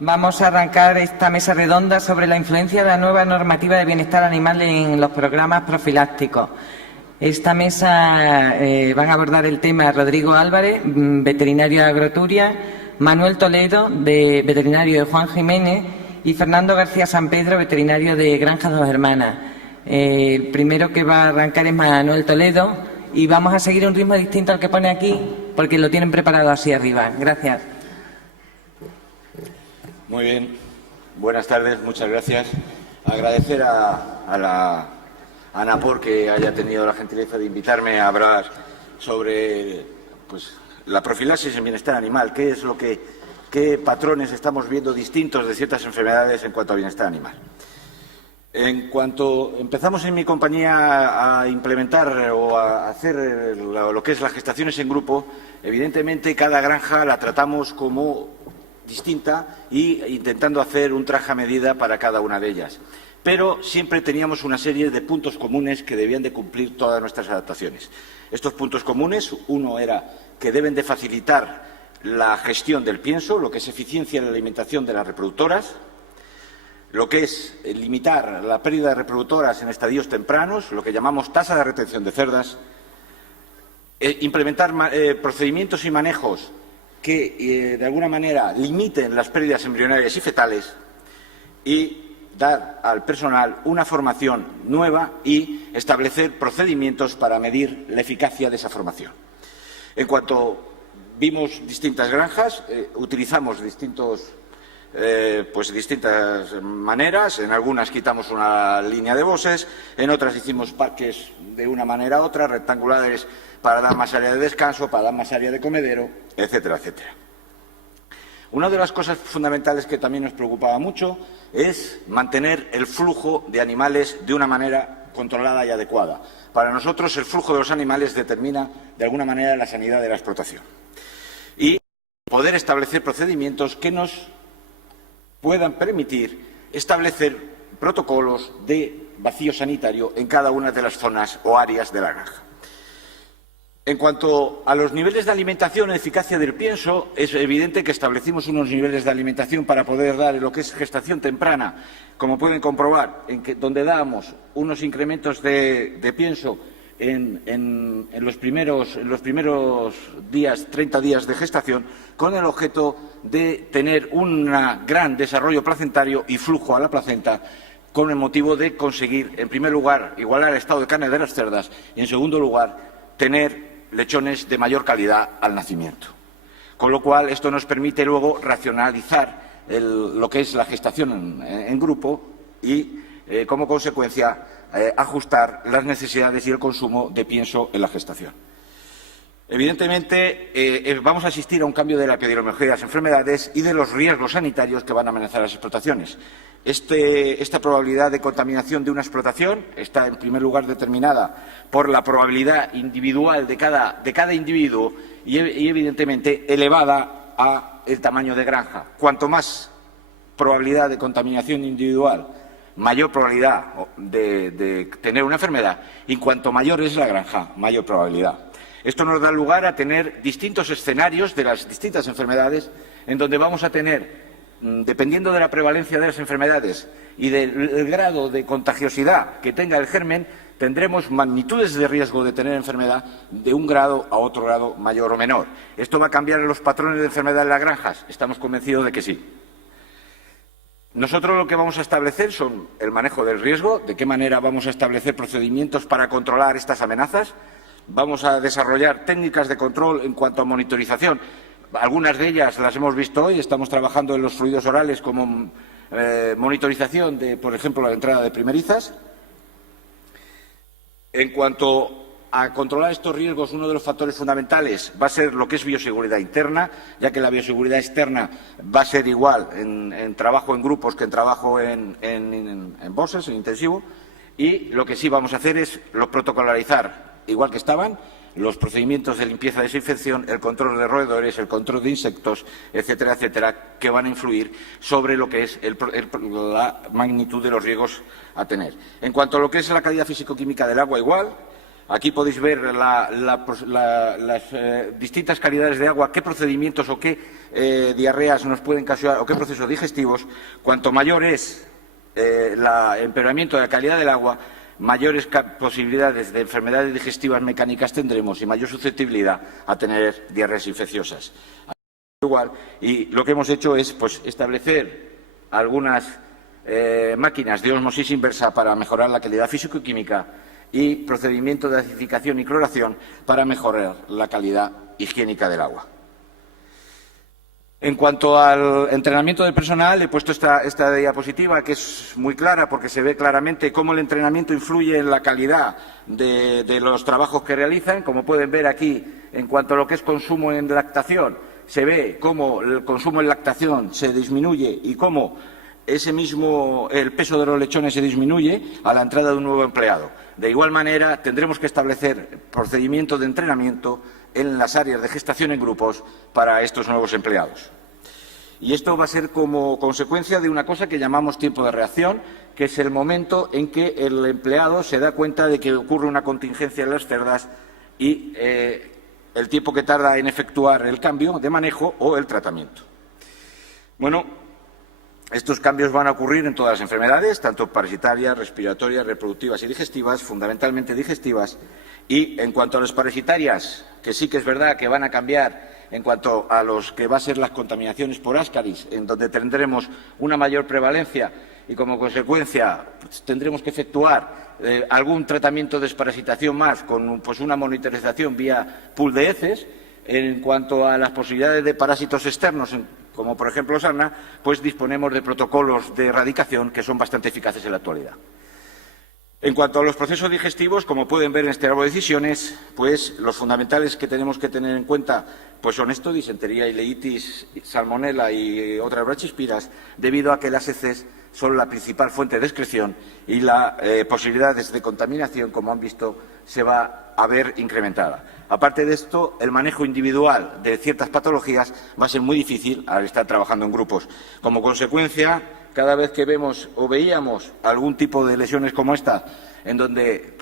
Vamos a arrancar esta mesa redonda sobre la influencia de la nueva normativa de bienestar animal en los programas profilácticos. Esta mesa van a abordar el tema Rodrigo Álvarez, veterinario de Agroturia, Manuel Toledo, veterinario de Juan Jiménez, y Fernando García San Pedro, veterinario de Granja Dos Hermanas. El primero que va a arrancar es Manuel Toledo y vamos a seguir un ritmo distinto al que pone aquí porque lo tienen preparado así arriba. Gracias. Muy bien, buenas tardes, muchas gracias. Agradecer a la ANAPOR que haya tenido la gentileza de invitarme a hablar sobre la profilaxis en bienestar animal, qué patrones estamos viendo distintos de ciertas enfermedades en cuanto a bienestar animal. En cuanto empezamos en mi compañía a implementar o a hacer lo que es las gestaciones en grupo, evidentemente cada granja la tratamos como distinta e intentando hacer un traje a medida para cada una de ellas. Pero siempre teníamos una serie de puntos comunes que debían de cumplir todas nuestras adaptaciones. Estos puntos comunes, uno era que deben de facilitar la gestión del pienso, lo que es eficiencia en la alimentación de las reproductoras, lo que es limitar la pérdida de reproductoras en estadios tempranos, lo que llamamos tasa de retención de cerdas, implementar procedimientos y manejos que de alguna manera limiten las pérdidas embrionarias y fetales y dar al personal una formación nueva y establecer procedimientos para medir la eficacia de esa formación. En cuanto vimos distintas granjas, utilizamos distintas maneras. En algunas quitamos una línea de bosses, en otras hicimos parques de una manera u otra, rectangulares para dar más área de descanso, para dar más área de comedero, etcétera, etcétera. Una de las cosas fundamentales que también nos preocupaba mucho es mantener el flujo de animales de una manera controlada y adecuada. Para nosotros el flujo de los animales determina de alguna manera la sanidad de la explotación. Y poder establecer procedimientos que nos puedan permitir establecer protocolos de vacío sanitario en cada una de las zonas o áreas de la granja. En cuanto a los niveles de alimentación e eficacia del pienso, es evidente que establecimos unos niveles de alimentación para poder dar lo que es gestación temprana, como pueden comprobar, donde dábamos unos incrementos de pienso en los primeros días, 30 días de gestación, con el objeto de tener un gran desarrollo placentario y flujo a la placenta, con el motivo de conseguir, en primer lugar, igualar el estado de carne de las cerdas y, en segundo lugar, tener lechones de mayor calidad al nacimiento. Con lo cual, esto nos permite luego racionalizar lo que es la gestación en grupo y, como consecuencia, ajustar las necesidades y el consumo de pienso en la gestación. Evidentemente, vamos a asistir a un cambio de la epidemiología de las enfermedades y de los riesgos sanitarios que van a amenazar las explotaciones. Esta probabilidad de contaminación de una explotación está, en primer lugar, determinada por la probabilidad individual de cada individuo y, evidentemente, elevada al tamaño de granja. Cuanto más probabilidad de contaminación individual, mayor probabilidad de tener una enfermedad, y cuanto mayor es la granja, mayor probabilidad. Esto nos da lugar a tener distintos escenarios de las distintas enfermedades, en donde vamos a tener, dependiendo de la prevalencia de las enfermedades y del grado de contagiosidad que tenga el germen, tendremos magnitudes de riesgo de tener enfermedad de un grado a otro grado mayor o menor. ¿Esto va a cambiar los patrones de enfermedad en las granjas? Estamos convencidos de que sí. Nosotros lo que vamos a establecer son el manejo del riesgo, de qué manera vamos a establecer procedimientos para controlar estas amenazas. Vamos a desarrollar técnicas de control en cuanto a monitorización. Algunas de ellas las hemos visto hoy. Estamos trabajando en los fluidos orales como monitorización de, por ejemplo, la entrada de primerizas. En cuanto a controlar estos riesgos, uno de los factores fundamentales va a ser lo que es bioseguridad interna, ya que la bioseguridad externa va a ser igual en trabajo en grupos que en trabajo en bosses, en intensivo. Y lo que sí vamos a hacer es protocolarizar, igual que estaban, los procedimientos de limpieza, desinfección, el control de roedores, el control de insectos, etcétera, etcétera, que van a influir sobre lo que es la magnitud de los riesgos a tener. En cuanto a lo que es la calidad físico-química del agua, igual, Aquí podéis ver las distintas calidades de agua, qué procedimientos o qué diarreas nos pueden causar o qué procesos digestivos. Cuanto mayor es el empeoramiento de la calidad del agua, mayores posibilidades de enfermedades digestivas mecánicas tendremos y mayor susceptibilidad a tener diarreas infecciosas. Igual, y lo que hemos hecho es establecer algunas máquinas de ósmosis inversa para mejorar la calidad físico-química y procedimientos de acidificación y cloración para mejorar la calidad higiénica del agua. En cuanto al entrenamiento del personal, he puesto esta diapositiva que es muy clara porque se ve claramente cómo el entrenamiento influye en la calidad de los trabajos que realizan. Como pueden ver aquí, en cuanto a lo que es consumo en lactación, se ve cómo el consumo en lactación se disminuye y cómo el peso de los lechones se disminuye a la entrada de un nuevo empleado. De igual manera, tendremos que establecer procedimientos de entrenamiento en las áreas de gestación en grupos para estos nuevos empleados. Y esto va a ser como consecuencia de una cosa que llamamos tiempo de reacción, que es el momento en que el empleado se da cuenta de que ocurre una contingencia en las cerdas y el tiempo que tarda en efectuar el cambio de manejo o el tratamiento. Bueno, estos cambios van a ocurrir en todas las enfermedades, tanto parasitarias, respiratorias, reproductivas y digestivas, fundamentalmente digestivas. Y en cuanto a las parasitarias, que sí que es verdad que van a cambiar en cuanto a los que va a ser las contaminaciones por Ascaris, en donde tendremos una mayor prevalencia y como consecuencia tendremos que efectuar algún tratamiento de desparasitación más con una monitorización vía pool de heces. En cuanto a las posibilidades de parásitos externos, como por ejemplo sarna, disponemos de protocolos de erradicación que son bastante eficaces en la actualidad. En cuanto a los procesos digestivos, como pueden ver en este árbol de decisiones, los fundamentales que tenemos que tener en cuenta son esto: disentería, ileitis, salmonela y otras brachispiras, debido a que las heces son la principal fuente de excreción y la posibilidades de contaminación, como han visto, se va a ver incrementada. Aparte de esto, el manejo individual de ciertas patologías va a ser muy difícil al estar trabajando en grupos. Como consecuencia, cada vez que vemos o veíamos algún tipo de lesiones como esta, en donde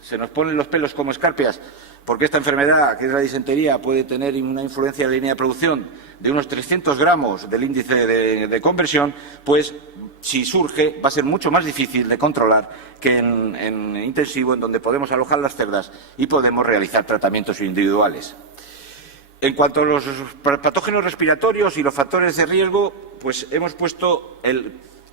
se nos ponen los pelos como escarpias, porque esta enfermedad, que es la disentería, puede tener una influencia en la línea de producción de unos 300 gramos del índice de conversión, si surge, va a ser mucho más difícil de controlar que en intensivo, en donde podemos alojar las cerdas y podemos realizar tratamientos individuales. En cuanto a los patógenos respiratorios y los factores de riesgo, hemos puesto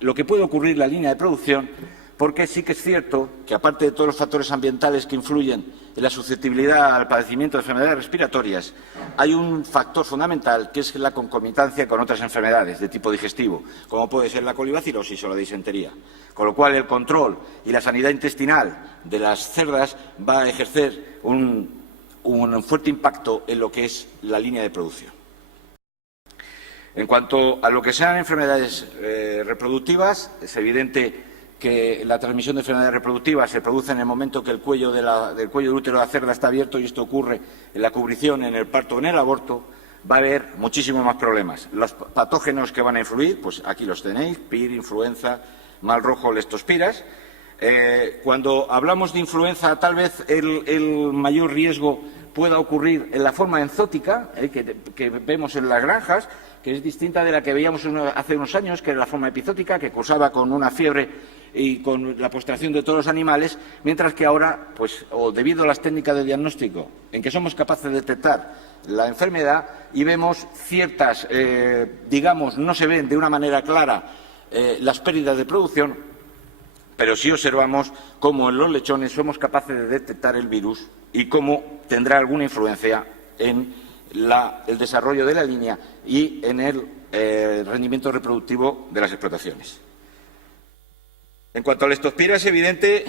lo que puede ocurrir en la línea de producción, porque sí que es cierto que, aparte de todos los factores ambientales que influyen en la susceptibilidad al padecimiento de enfermedades respiratorias, hay un factor fundamental que es la concomitancia con otras enfermedades de tipo digestivo, como puede ser la colibacilosis o la disentería. Con lo cual, el control y la sanidad intestinal de las cerdas va a ejercer un fuerte impacto en lo que es la línea de producción. En cuanto a lo que sean enfermedades reproductivas, es evidente que la transmisión de enfermedades reproductivas se produce en el momento que el cuello del útero de la cerda está abierto, y esto ocurre en la cubrición, en el parto o en el aborto. Va a haber muchísimos más problemas. Los patógenos que van a influir, aquí los tenéis: PIR, influenza, mal rojo, leptospiras. Cuando hablamos de influenza, tal vez el mayor riesgo pueda ocurrir en la forma enzótica, que vemos en las granjas, que es distinta de la que veíamos hace unos años, que era la forma epizótica, que cursaba con una fiebre y con la postración de todos los animales, mientras que ahora, debido a las técnicas de diagnóstico, en que somos capaces de detectar la enfermedad y vemos ciertas, no se ven de una manera clara las pérdidas de producción, pero sí observamos cómo en los lechones somos capaces de detectar el virus y cómo tendrá alguna influencia en el desarrollo de la línea y en el rendimiento reproductivo de las explotaciones. En cuanto a leptospira, es evidente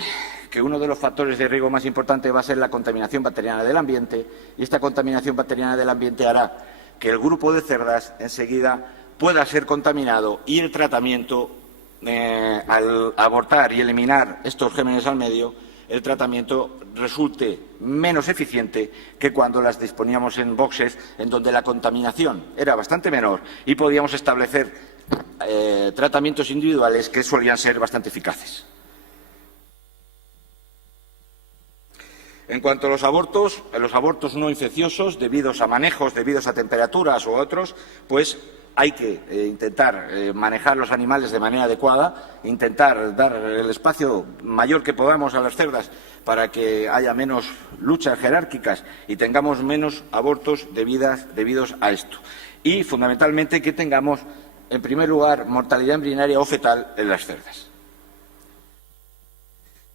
que uno de los factores de riesgo más importantes va a ser la contaminación bacteriana del ambiente, y esta contaminación bacteriana del ambiente hará que el grupo de cerdas enseguida pueda ser contaminado y el tratamiento, al abortar y eliminar estos gérmenes al medio, el tratamiento resulte menos eficiente que cuando las disponíamos en boxes en donde la contaminación era bastante menor y podíamos establecer tratamientos individuales que solían ser bastante eficaces. En cuanto a los abortos no infecciosos, debidos a manejos, debidos a temperaturas u otros, pues hay que intentar manejar los animales de manera adecuada, intentar dar el espacio mayor que podamos a las cerdas para que haya menos luchas jerárquicas y tengamos menos abortos debidos a esto. Y, fundamentalmente, que tengamos, en primer lugar, mortalidad embrionaria o fetal en las cerdas.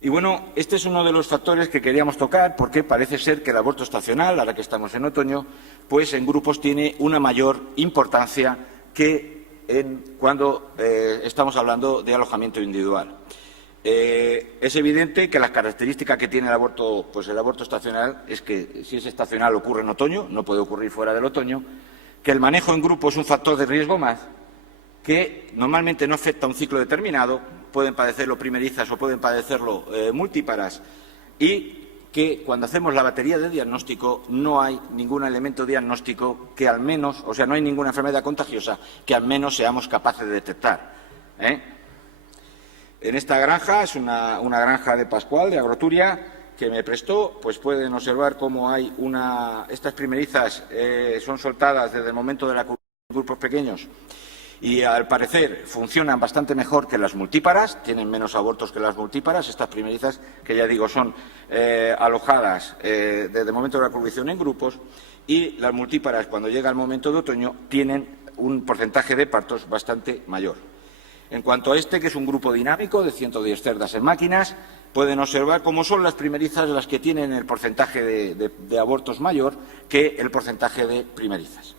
Y bueno, este es uno de los factores que queríamos tocar porque parece ser que el aborto estacional, ahora que estamos en otoño, pues en grupos tiene una mayor importancia que cuando estamos hablando de alojamiento individual. Es evidente que las características que tiene el aborto estacional es que si es estacional ocurre en otoño, no puede ocurrir fuera del otoño, que el manejo en grupo es un factor de riesgo más, que normalmente no afecta a un ciclo determinado, pueden padecerlo primerizas o pueden padecerlo multíparas, y que cuando hacemos la batería de diagnóstico no hay ningún elemento diagnóstico que al menos, o sea, no hay ninguna enfermedad contagiosa que al menos seamos capaces de detectar. En esta granja, es una granja de Pascual, de Agroturia, que me prestó, pues pueden observar cómo hay estas primerizas son soltadas desde el momento de la grupos pequeños y al parecer funcionan bastante mejor que las multíparas, tienen menos abortos que las multíparas, estas primerizas que ya digo son alojadas desde el momento de la reproducción en grupos, y las multíparas cuando llega el momento de otoño tienen un porcentaje de partos bastante mayor. En cuanto a este, que es un grupo dinámico de 110 cerdas en máquinas, pueden observar cómo son las primerizas las que tienen el porcentaje de abortos mayor que el porcentaje de primerizas.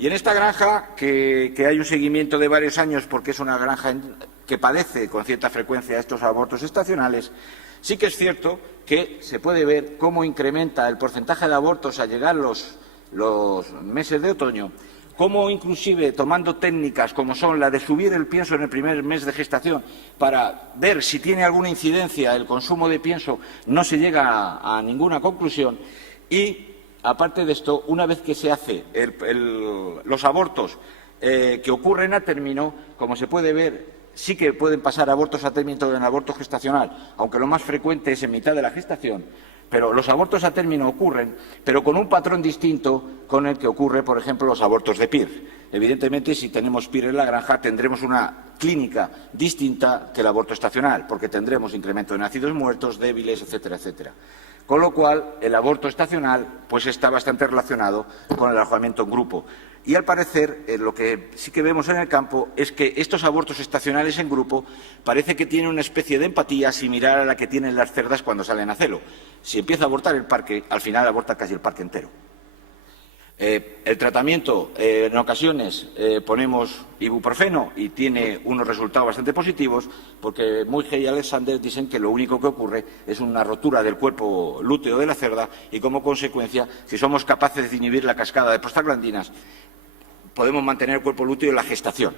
Y en esta granja, que hay un seguimiento de varios años porque es una granja que padece con cierta frecuencia estos abortos estacionales, sí que es cierto que se puede ver cómo incrementa el porcentaje de abortos al llegar los meses de otoño, cómo inclusive tomando técnicas como son la de subir el pienso en el primer mes de gestación para ver si tiene alguna incidencia el consumo de pienso, no se llega a ninguna conclusión. Y aparte de esto, una vez que se hace los abortos que ocurren a término, como se puede ver, sí que pueden pasar abortos a término en aborto gestacional, aunque lo más frecuente es en mitad de la gestación, pero los abortos a término ocurren, pero con un patrón distinto con el que ocurre, por ejemplo, los abortos de PIR. Evidentemente, si tenemos PIR en la granja, tendremos una clínica distinta que el aborto estacional, porque tendremos incremento de nacidos muertos, débiles, etcétera, etcétera. Con lo cual, el aborto estacional pues está bastante relacionado con el alojamiento en grupo. Y, al parecer, lo que sí que vemos en el campo es que estos abortos estacionales en grupo parece que tienen una especie de empatía similar a la que tienen las cerdas cuando salen a celo. Si empieza a abortar el parque, al final aborta casi el parque entero. El tratamiento, en ocasiones ponemos ibuprofeno y tiene unos resultados bastante positivos, porque Muige y Alexander dicen que lo único que ocurre es una rotura del cuerpo lúteo de la cerda y, como consecuencia, si somos capaces de inhibir la cascada de prostaglandinas, podemos mantener el cuerpo lúteo en la gestación.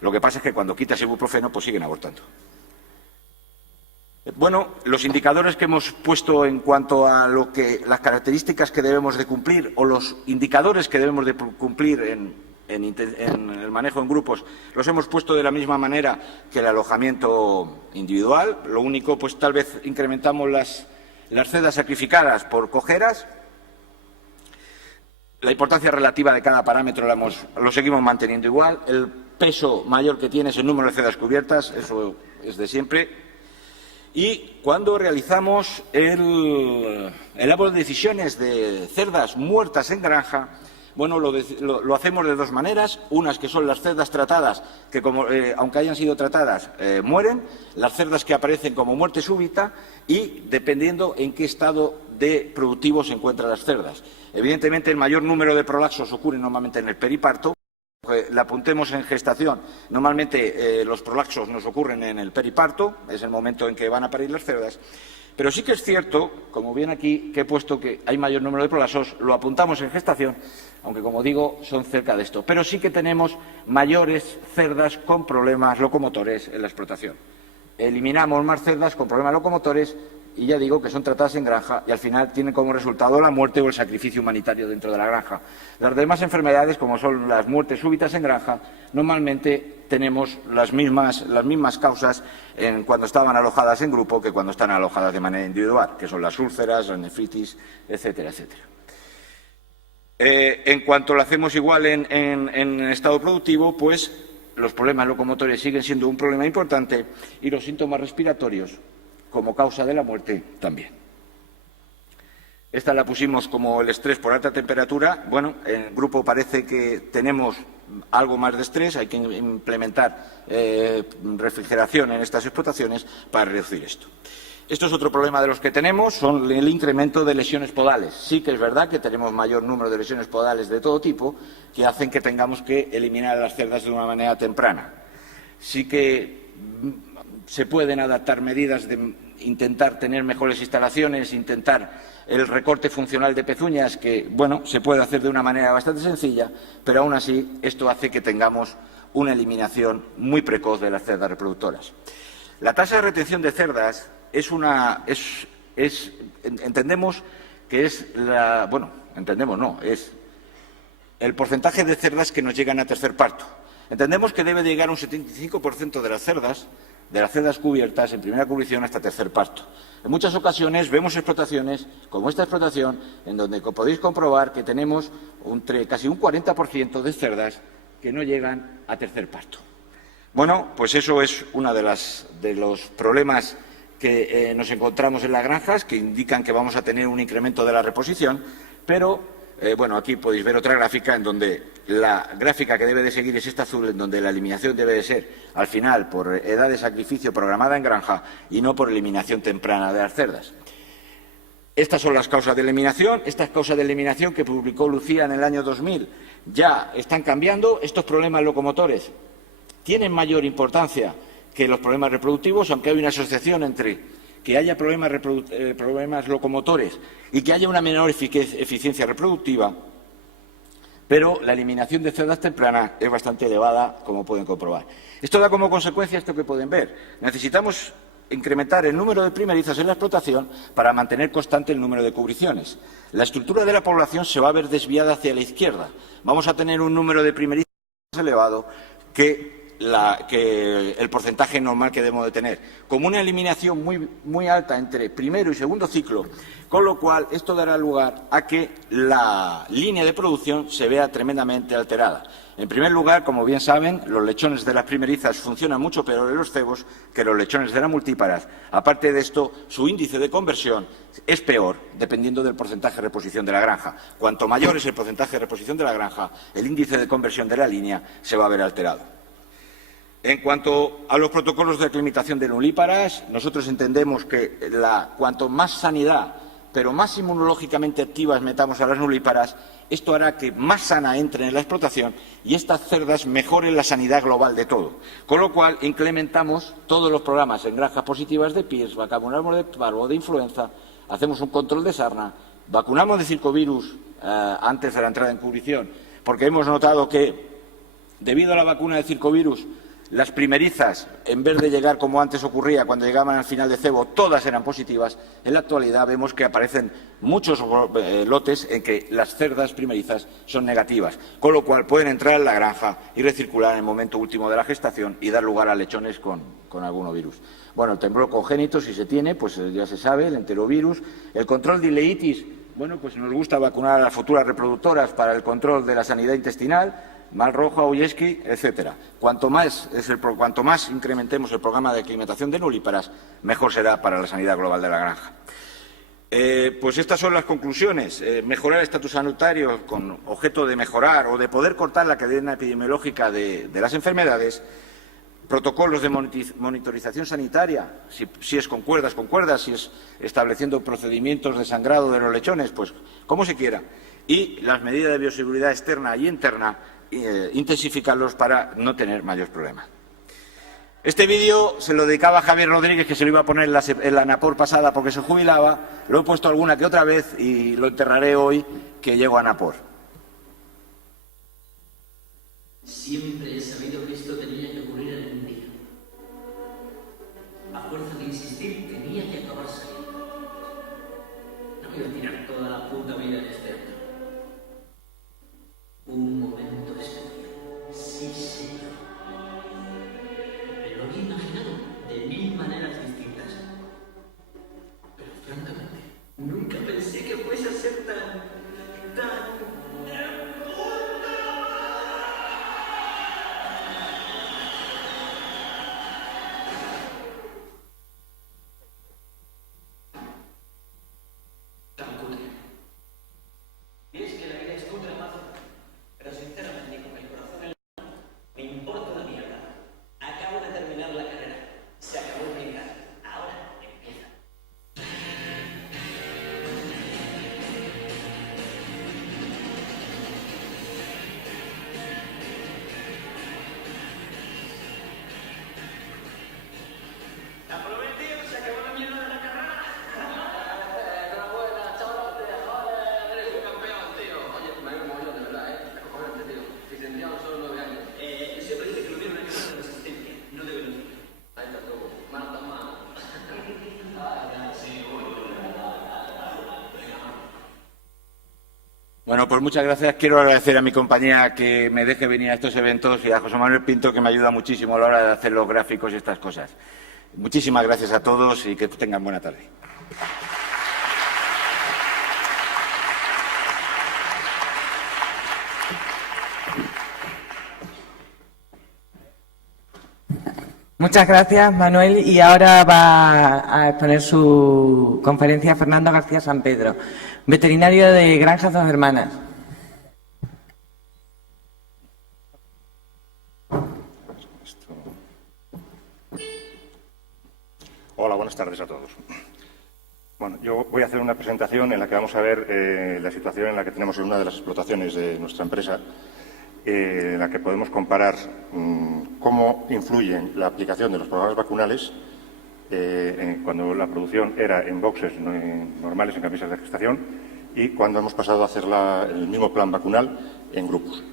Lo que pasa es que cuando quitas ibuprofeno, pues siguen abortando. Bueno, los indicadores que hemos puesto en cuanto a las características que debemos de cumplir o los indicadores que debemos de cumplir en el manejo en grupos, los hemos puesto de la misma manera que el alojamiento individual. Lo único, pues tal vez incrementamos las cerdas sacrificadas por cojeras. La importancia relativa de cada parámetro lo seguimos manteniendo igual. El peso mayor que tiene es el número de cerdas cubiertas, eso es de siempre. Y cuando realizamos el árbol de decisiones de cerdas muertas en granja, bueno, lo hacemos de dos maneras. Unas que son las cerdas tratadas, que aunque hayan sido tratadas, mueren. Las cerdas que aparecen como muerte súbita y dependiendo en qué estado de productivo se encuentran las cerdas. Evidentemente, el mayor número de prolaxos ocurre normalmente en el periparto. La apuntemos en gestación. Normalmente los prolaxos nos ocurren en el periparto, es el momento en que van a parir las cerdas. Pero sí que es cierto, como bien aquí, que he puesto que hay mayor número de prolaxos, lo apuntamos en gestación, aunque como digo, son cerca de esto. Pero sí que tenemos mayores cerdas con problemas locomotores en la explotación. Eliminamos más cerdas con problemas locomotores y ya digo que son tratadas en granja y al final tienen como resultado la muerte o el sacrificio humanitario dentro de la granja. Las demás enfermedades, como son las muertes súbitas en granja, normalmente tenemos las mismas causas cuando estaban alojadas en grupo que cuando están alojadas de manera individual, que son las úlceras, la nefritis, etcétera, etcétera. En cuanto lo hacemos igual en estado productivo, pues los problemas locomotores siguen siendo un problema importante y los síntomas respiratorios como causa de la muerte también. Esta la pusimos como el estrés por alta temperatura. Bueno, en el grupo parece que tenemos algo más de estrés, hay que implementar refrigeración en estas explotaciones para reducir esto. Esto es otro problema de los que tenemos, son el incremento de lesiones podales. Sí que es verdad que tenemos mayor número de lesiones podales de todo tipo que hacen que tengamos que eliminar las cerdas de una manera temprana. Sí que se pueden adaptar medidas de intentar tener mejores instalaciones, intentar el recorte funcional de pezuñas, que, bueno, se puede hacer de una manera bastante sencilla, pero aún así esto hace que tengamos una eliminación muy precoz de las cerdas reproductoras. La tasa de retención de cerdas entendemos que es es el porcentaje de cerdas que nos llegan a tercer parto. Entendemos que debe llegar un 75% de las cerdas cubiertas en primera cubrición hasta tercer parto. En muchas ocasiones vemos explotaciones como esta explotación en donde podéis comprobar que tenemos casi un 40% de cerdas que no llegan a tercer parto. Bueno, pues eso es uno de los problemas que nos encontramos en las granjas, que indican que vamos a tener un incremento de la reposición, pero bueno, aquí podéis ver otra gráfica en donde la gráfica que debe de seguir es esta azul, en donde la eliminación debe de ser, al final, por edad de sacrificio programada en granja y no por eliminación temprana de las cerdas. Estas son las causas de eliminación. Estas causas de eliminación que publicó Lucía en el año 2000 ya están cambiando. Estos problemas locomotores tienen mayor importancia que los problemas reproductivos, aunque hay una asociación entre que haya problemas locomotores y que haya una menor eficiencia reproductiva, pero la eliminación de cerdas tempranas es bastante elevada, como pueden comprobar. Esto da como consecuencia esto que pueden ver. Necesitamos incrementar el número de primerizas en la explotación para mantener constante el número de cubriciones. La estructura de la población se va a ver desviada hacia la izquierda. Vamos a tener un número de primerizas más elevado que el porcentaje normal que debemos de tener, como una eliminación muy alta entre primero y segundo ciclo, con lo cual esto dará lugar a que la línea de producción se vea tremendamente alterada. En primer lugar, como bien saben, los lechones de las primerizas funcionan mucho peor en los cebos que los lechones de las multíparas. Aparte de esto, su índice de conversión es peor dependiendo del porcentaje de reposición de la granja. Cuanto mayor es el porcentaje de reposición de la granja, el índice de conversión de la línea se va a ver alterado. En cuanto a los protocolos de aclimatación de nulíparas, nosotros entendemos que cuanto más sanidad, pero más inmunológicamente activas metamos a las nulíparas, esto hará que más sana entre en la explotación y estas cerdas mejoren la sanidad global de todo. Con lo cual, implementamos todos los programas en granjas positivas de PIRS, vacunamos de parvo, de influenza, hacemos un control de sarna, vacunamos de circovirus antes de la entrada en cubrición, porque hemos notado que, debido a la vacuna de circovirus, las primerizas, en vez de llegar como antes ocurría cuando llegaban al final de cebo, todas eran positivas. En la actualidad vemos que aparecen muchos lotes en que las cerdas primerizas son negativas, con lo cual pueden entrar en la granja y recircular en el momento último de la gestación y dar lugar a lechones con algún virus. Bueno, el temblor congénito, si se tiene, pues ya se sabe, el enterovirus. El control de ileitis, bueno, pues nos gusta vacunar a las futuras reproductoras para el control de la sanidad intestinal, mal roja, Oyeski, etcétera. Cuanto más incrementemos el programa de aclimatación de nulíparas, mejor será para la sanidad global de la granja. Pues estas son las conclusiones. Mejorar el estatus sanitario con objeto de mejorar o de poder cortar la cadena epidemiológica de las enfermedades. Protocolos de monitorización sanitaria, si es con cuerdas, si es estableciendo procedimientos de sangrado de los lechones, pues como se quiera. Y las medidas de bioseguridad externa y interna, intensificarlos para no tener mayores problemas. Este vídeo se lo dedicaba a Javier Rodríguez, que se lo iba a poner en la Napor pasada porque se jubilaba. Lo he puesto alguna que otra vez y lo enterraré hoy que llego a Napor. Siempre he sabido que esto tenía que ocurrir en un día. A fuerza de insistir, tenía que acabar saliendo. lo había imaginado de 1000 maneras distintas. Pero francamente, nunca pensé que fuese a ser tan... Bueno, pues muchas gracias. Quiero agradecer a mi compañía que me deje venir a estos eventos y a José Manuel Pinto, que me ayuda muchísimo a la hora de hacer los gráficos y estas cosas. Muchísimas gracias a todos y que tengan buena tarde. Muchas gracias, Manuel. Y ahora va a exponer su conferencia Fernando García San Pedro, veterinario de Granjas Dos Hermanas. Hola, buenas tardes a todos. Bueno, yo voy a hacer una presentación en la que vamos a ver la situación en la que tenemos en una de las explotaciones de nuestra empresa, en la que podemos comparar cómo influye la aplicación de los programas vacunales cuando la producción era en boxes normales, en camisas de gestación, y cuando hemos pasado a hacer el mismo plan vacunal en grupos.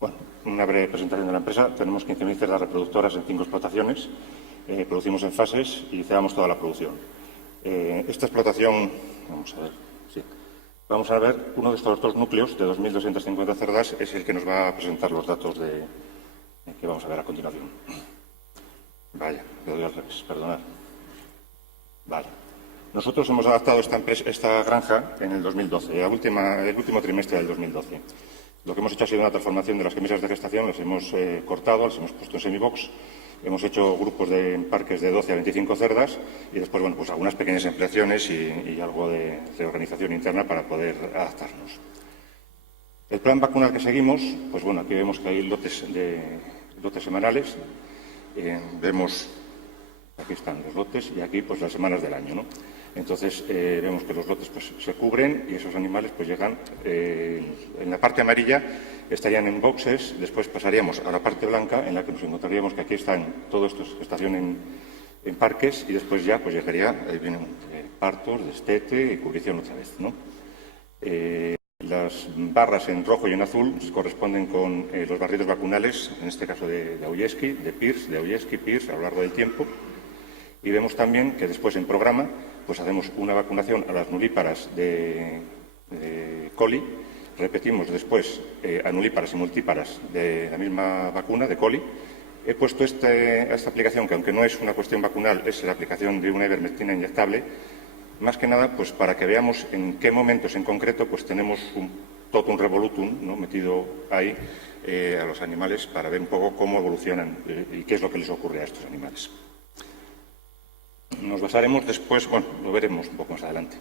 Bueno, una breve presentación de la empresa. Tenemos 15.000 cerdas reproductoras en 5 explotaciones. Producimos en fases y cebamos toda la producción. Esta explotación, vamos a ver, uno de estos 2 núcleos de 2.250 cerdas es el que nos va a presentar los datos que vamos a ver a continuación. Vaya, le doy al revés, perdonad. Vale. Nosotros hemos adaptado esta granja en el 2012, el último trimestre del 2012. Lo que hemos hecho ha sido una transformación de las camisas de gestación, las hemos cortado, las hemos puesto en semibox, hemos hecho grupos de parques de 12 a 25 cerdas y después, bueno, pues algunas pequeñas ampliaciones y algo de organización interna para poder adaptarnos. El plan vacunal que seguimos, pues bueno, aquí vemos que hay lotes semanales, vemos, aquí están los lotes y aquí pues las semanas del año, ¿no? Entonces vemos que los lotes pues se cubren y esos animales pues llegan en la parte amarilla, estarían en boxes, después pasaríamos a la parte blanca en la que nos encontraríamos que aquí están todos estos que estacionan en parques y después ya pues llegaría, ahí vienen partos, destete y cubrición otra vez, ¿no? Las barras en rojo y en azul corresponden con los barridos vacunales, en este caso de Auyeski, de Pierce, de Auyeski, Pierce, a lo largo del tiempo. Y vemos también que después en programa pues hacemos una vacunación a las nulíparas de coli, repetimos después a nulíparas y multíparas de la misma vacuna de coli. He puesto esta aplicación, que aunque no es una cuestión vacunal, es la aplicación de una ivermectina inyectable, más que nada pues para que veamos en qué momentos en concreto pues tenemos todo un revolutum, ¿no?, metido ahí a los animales para ver un poco cómo evolucionan y qué es lo que les ocurre a estos animales. Nos basaremos después, bueno, lo veremos un poco más adelante.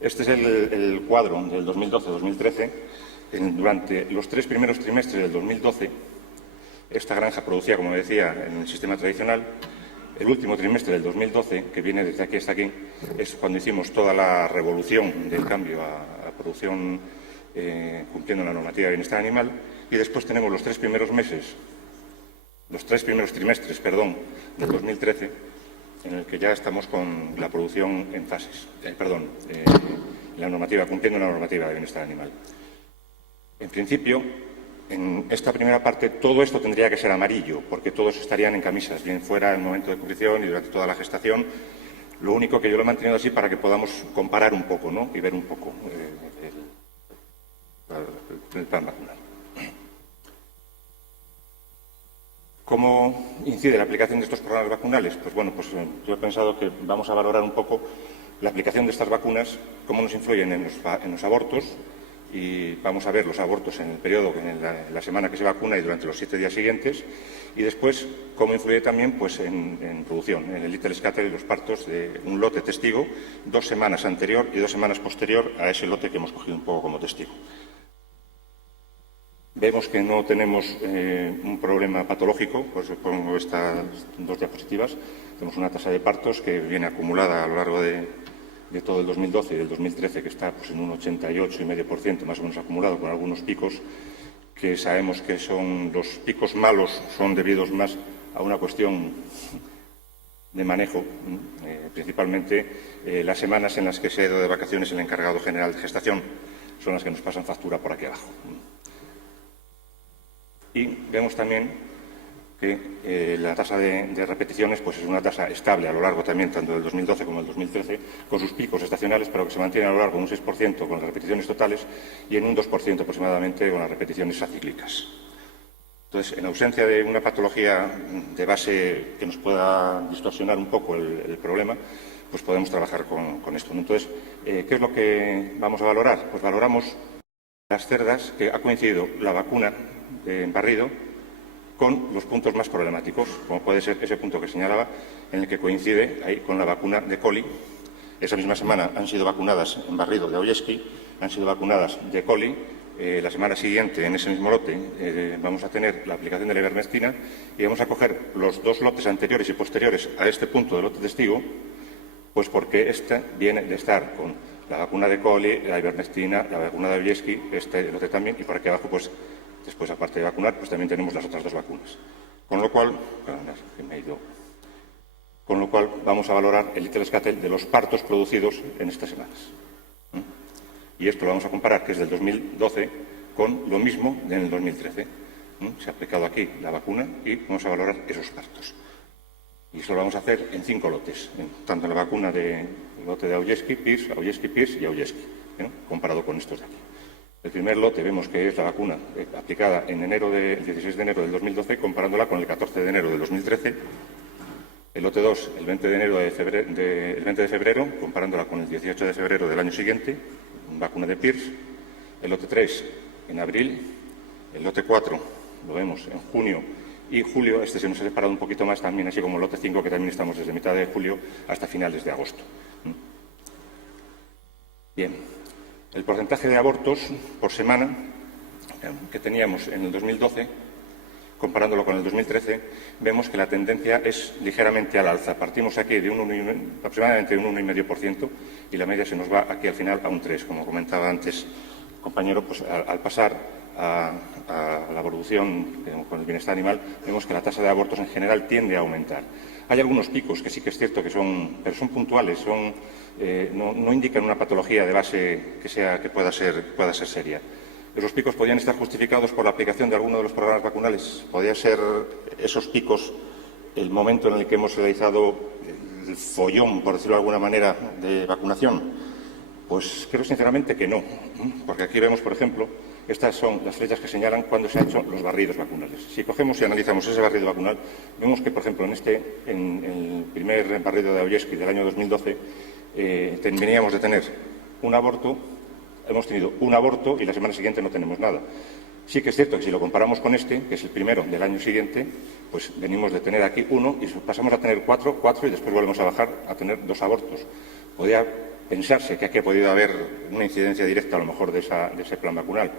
Este es el cuadro del 2012-2013. Durante los 3 primeros trimestres del 2012, esta granja producía, como decía, en el sistema tradicional. El último trimestre del 2012, que viene desde aquí hasta aquí, es cuando hicimos toda la revolución del cambio a producción cumpliendo la normativa de bienestar animal. Y después tenemos los 3 primeros trimestres, del 2013, en el que ya estamos con la producción en fases, cumpliendo la normativa de bienestar animal. En principio, en esta primera parte, todo esto tendría que ser amarillo, porque todos estarían en camisas, bien fuera en el momento de cubrición y durante toda la gestación. Lo único que yo lo he mantenido así para que podamos comparar un poco, ¿no?, y ver un poco el plan vacunal. ¿Cómo incide la aplicación de estos programas vacunales? Pues bueno, yo he pensado que vamos a valorar un poco la aplicación de estas vacunas, cómo nos influyen en los abortos, y vamos a ver los abortos en el periodo, en la semana que se vacuna y durante los 7 días siguientes, y después cómo influye también pues, en producción, en el little scatter y los partos de un lote testigo 2 semanas anterior y 2 semanas posterior a ese lote que hemos cogido un poco como testigo. Vemos que no tenemos un problema patológico, pues os pongo estas 2 diapositivas. Tenemos una tasa de partos que viene acumulada a lo largo de todo el 2012 y del 2013, que está pues, en un 88,5% más o menos acumulado, con algunos picos que sabemos que son los picos malos, son debidos más a una cuestión de manejo, principalmente las semanas en las que se ha ido de vacaciones el encargado general de gestación son las que nos pasan factura por aquí abajo. Y vemos también que la tasa de repeticiones pues, es una tasa estable a lo largo también, tanto del 2012 como del 2013, con sus picos estacionales, pero que se mantiene a lo largo de un 6% con las repeticiones totales y en un 2% aproximadamente con las repeticiones acíclicas. Entonces, en ausencia de una patología de base que nos pueda distorsionar un poco el problema, pues podemos trabajar con esto. Entonces, ¿qué es lo que vamos a valorar? Pues valoramos las cerdas que ha coincidido la vacuna en barrido con los puntos más problemáticos, como puede ser ese punto que señalaba, en el que coincide ahí con la vacuna de coli. Esa misma semana han sido vacunadas en barrido de Aulesky, han sido vacunadas de coli. La semana siguiente, en ese mismo lote, vamos a tener la aplicación de la ivermectina y vamos a coger los 2 lotes anteriores y posteriores a este punto del lote testigo, pues porque este viene de estar con la vacuna de coli, la ivermectina, la vacuna de Aulesky, este lote también, y por aquí abajo, pues después, aparte de vacunar, pues también tenemos las otras 2 vacunas. Con lo cual, vamos a valorar el little scatter de los partos producidos en estas semanas. Y esto lo vamos a comparar, que es del 2012, con lo mismo en el 2013. Se ha aplicado aquí la vacuna y vamos a valorar esos partos. Y eso lo vamos a hacer en 5 lotes, tanto en la vacuna del lote de Aulesky, Pierce y Aulesky, comparado con estos de aquí. El primer lote vemos que es la vacuna aplicada en el 16 de enero del 2012, comparándola con el 14 de enero del 2013. El lote 2, el 20 de febrero, comparándola con el 18 de febrero del año siguiente, vacuna de Pierce. El lote 3, en abril. El lote 4, lo vemos en junio y julio. Este se nos ha separado un poquito más también, así como el lote 5, que también estamos desde mitad de julio hasta finales de agosto. Bien. El porcentaje de abortos por semana que teníamos en el 2012, comparándolo con el 2013, vemos que la tendencia es ligeramente al alza. Partimos aquí de aproximadamente un 1,5% y la media se nos va aquí al final a un 3%. Como comentaba antes el compañero, pues al pasar a la evolución con el bienestar animal, vemos que la tasa de abortos en general tiende a aumentar. Hay algunos picos que sí que es cierto que son puntuales, no indican una patología de base que pueda ser seria. Esos picos podrían estar justificados por la aplicación de alguno de los programas vacunales. Podría ser esos picos el momento en el que hemos realizado el follón, por decirlo de alguna manera, de vacunación. Pues creo sinceramente que no, porque aquí vemos, por ejemplo, estas son las flechas que señalan cuándo se han hecho los barridos vacunales. Si cogemos y analizamos ese barrido vacunal, vemos que, por ejemplo, en el primer barrido de Aulesky del año 2012, veníamos de tener un aborto, hemos tenido un aborto y la semana siguiente no tenemos nada. Sí que es cierto que si lo comparamos con este, que es el primero del año siguiente, pues venimos de tener aquí 1 y pasamos a tener 4 y después volvemos a bajar a tener 2 abortos. Podría pensarse que aquí ha podido haber una incidencia directa a lo mejor de ese plan vacunal.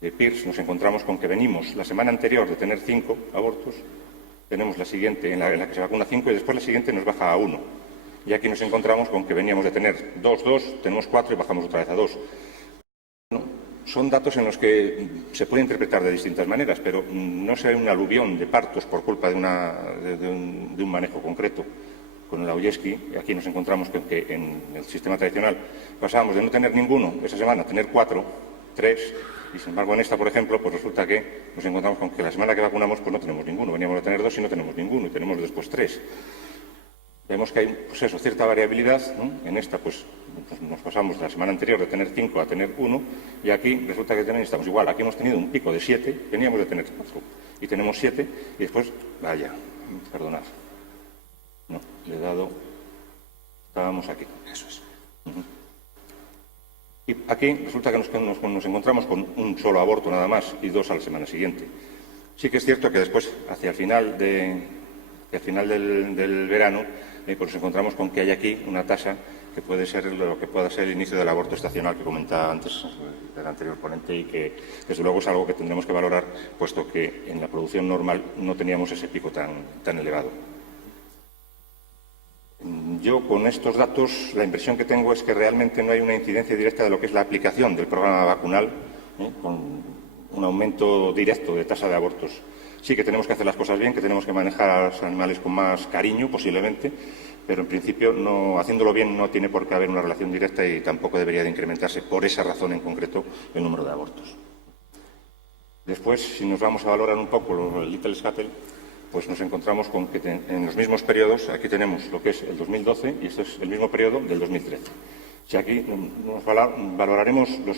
De Pierce nos encontramos con que venimos la semana anterior de tener 5 abortos, tenemos la siguiente en la que se vacuna 5 y después la siguiente nos baja a 1. Y aquí nos encontramos con que veníamos de tener 2, tenemos 4 y bajamos otra vez a 2. Bueno, son datos en los que se puede interpretar de distintas maneras, pero no se ve un aluvión de partos por culpa de un manejo concreto. Con el Aulesky, aquí nos encontramos con que en el sistema tradicional pasábamos de no tener ninguno esa semana a tener 4, 3, y sin embargo en esta, por ejemplo, pues resulta que nos encontramos con que la semana que vacunamos pues no tenemos ninguno. Veníamos a tener 2 y no tenemos ninguno, y tenemos después 3. Vemos que hay, pues eso, cierta variabilidad, ¿no? En esta, pues nos pasamos la semana anterior de tener 5 a tener 1, y aquí resulta que también estamos igual. Aquí hemos tenido un pico de 7, veníamos de tener 4, y tenemos 7, y después, vaya, perdonad, no, le he dado, estábamos aquí, eso es. Y aquí resulta que nos encontramos con un solo aborto nada más, y 2 a la semana siguiente. Sí que es cierto que después, hacia el final del verano, pues nos encontramos con que hay aquí una tasa que puede ser lo que pueda ser el inicio del aborto estacional que comentaba antes el anterior ponente, y que desde luego es algo que tendremos que valorar, puesto que en la producción normal no teníamos ese pico tan elevado. Yo, con estos datos, la impresión que tengo es que realmente no hay una incidencia directa de lo que es la aplicación del programa vacunal, con un aumento directo de tasa de abortos. Sí que tenemos que hacer las cosas bien, que tenemos que manejar a los animales con más cariño, posiblemente, pero en principio, haciéndolo bien, no tiene por qué haber una relación directa y tampoco debería de incrementarse por esa razón en concreto el número de abortos. Después, si nos vamos a valorar un poco el Little Scuttle, pues nos encontramos con que en los mismos periodos, aquí tenemos lo que es el 2012 y este es el mismo periodo del 2013. Si aquí nos valoraremos los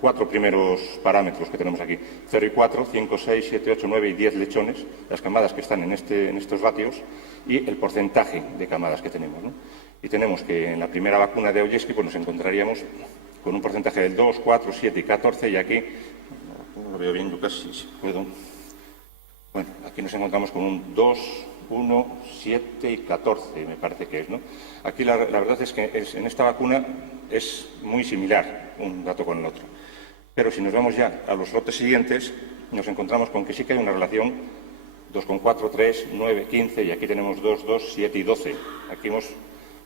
4 primeros parámetros que tenemos aquí, 0 y 4, 5, 6, 7, 8, 9 y 10 lechones, las camadas que están en estos ratios, y el porcentaje de camadas que tenemos, ¿no? Y tenemos que en la primera vacuna de Oyeski pues nos encontraríamos con un porcentaje del 2, 4, 7 y 14, y aquí, no lo veo bien, Lucas, si puedo. Bueno, aquí nos encontramos con un 2, 1, 7 y 14, me parece que es, ¿no? Aquí la verdad es que en esta vacuna es muy similar un dato con el otro. Pero si nos vamos ya a los lotes siguientes, nos encontramos con que sí que hay una relación 2,4, 3, 9, 15, y aquí tenemos 2, 2, 7 y 12. Aquí hemos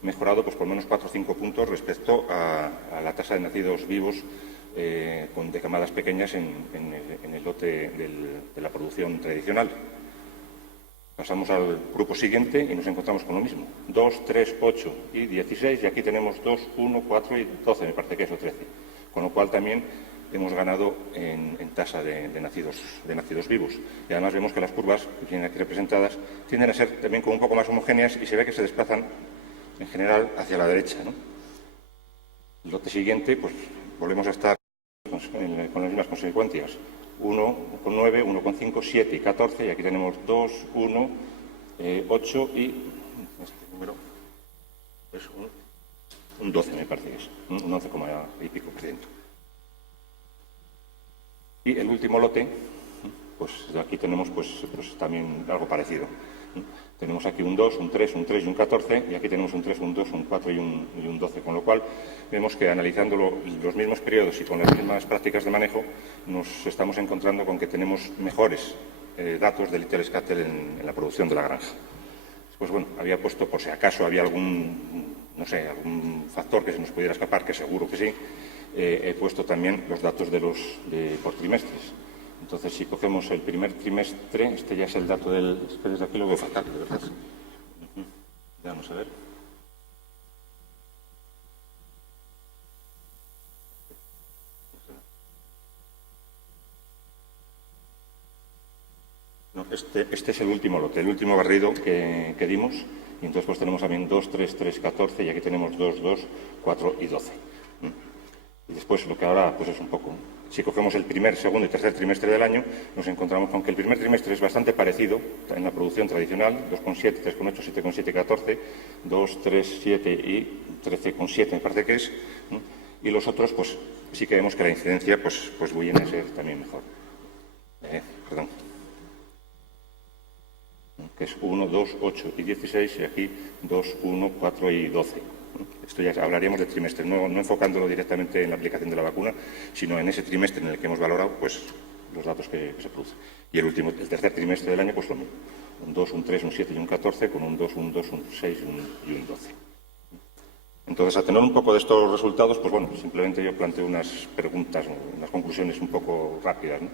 mejorado pues por menos 4 o 5 puntos respecto a la tasa de nacidos vivos de camadas pequeñas en el lote de la producción tradicional. Pasamos al grupo siguiente y nos encontramos con lo mismo. 2, 3, 8 y 16, y aquí tenemos 2, 1, 4 y 12, me parece que es, o 13. Con lo cual también hemos ganado en tasa de nacidos vivos. Y además vemos que las curvas que tienen aquí representadas tienden a ser también como un poco más homogéneas y se ve que se desplazan en general hacia la derecha, ¿no? El lote siguiente, pues volvemos a estar con las mismas consecuencias. 1,9, 1,5, 7 y 14, y aquí tenemos 2, 1, 8 y este número es un 12, me parece que es, un 11, y pico por ciento. Y el último lote, pues aquí tenemos pues también algo parecido. Tenemos aquí un 2, un 3, un 3 y un 14, y aquí tenemos un 3, un 2, un 4 y un 12, con lo cual vemos que analizando los mismos periodos y con las mismas prácticas de manejo, nos estamos encontrando con que tenemos mejores datos de Little Scuttle en la producción de la granja. Pues bueno, había puesto, por si acaso había algún factor que se nos pudiera escapar, que seguro que sí, he puesto también los datos por trimestres. Entonces, si cogemos el primer trimestre, este ya es el dato del... Es que desde aquí lo veo fatal, de verdad. Vamos a ver. No, este es el último lote, el último barrido que dimos. Y entonces pues tenemos también 2, 3, 3, 14, y aquí tenemos 2, 2, 4 y 12. Y después lo que ahora pues es un poco... Si cogemos el primer, segundo y tercer trimestre del año, nos encontramos con que el primer trimestre es bastante parecido en la producción tradicional, 2,7, 3,8, 7,7, 14, 2, 3, 7 y 13,7 me parece que es, ¿no? Y los otros, pues sí que vemos que la incidencia pues viene a ser también mejor. Perdón. Que es 1, 2, 8 y 16, y aquí 2, 1, 4 y 12. Esto ya hablaríamos de trimestre, no enfocándolo directamente en la aplicación de la vacuna, sino en ese trimestre en el que hemos valorado pues los datos que se producen. Y el tercer trimestre del año, pues lo mismo. Un 2, un 3, un 7 y un 14, con un 2, un 2, un 6 y un 12. Entonces, a tener un poco de estos resultados, pues bueno, simplemente yo planteo unas preguntas, unas conclusiones un poco rápidas, ¿no?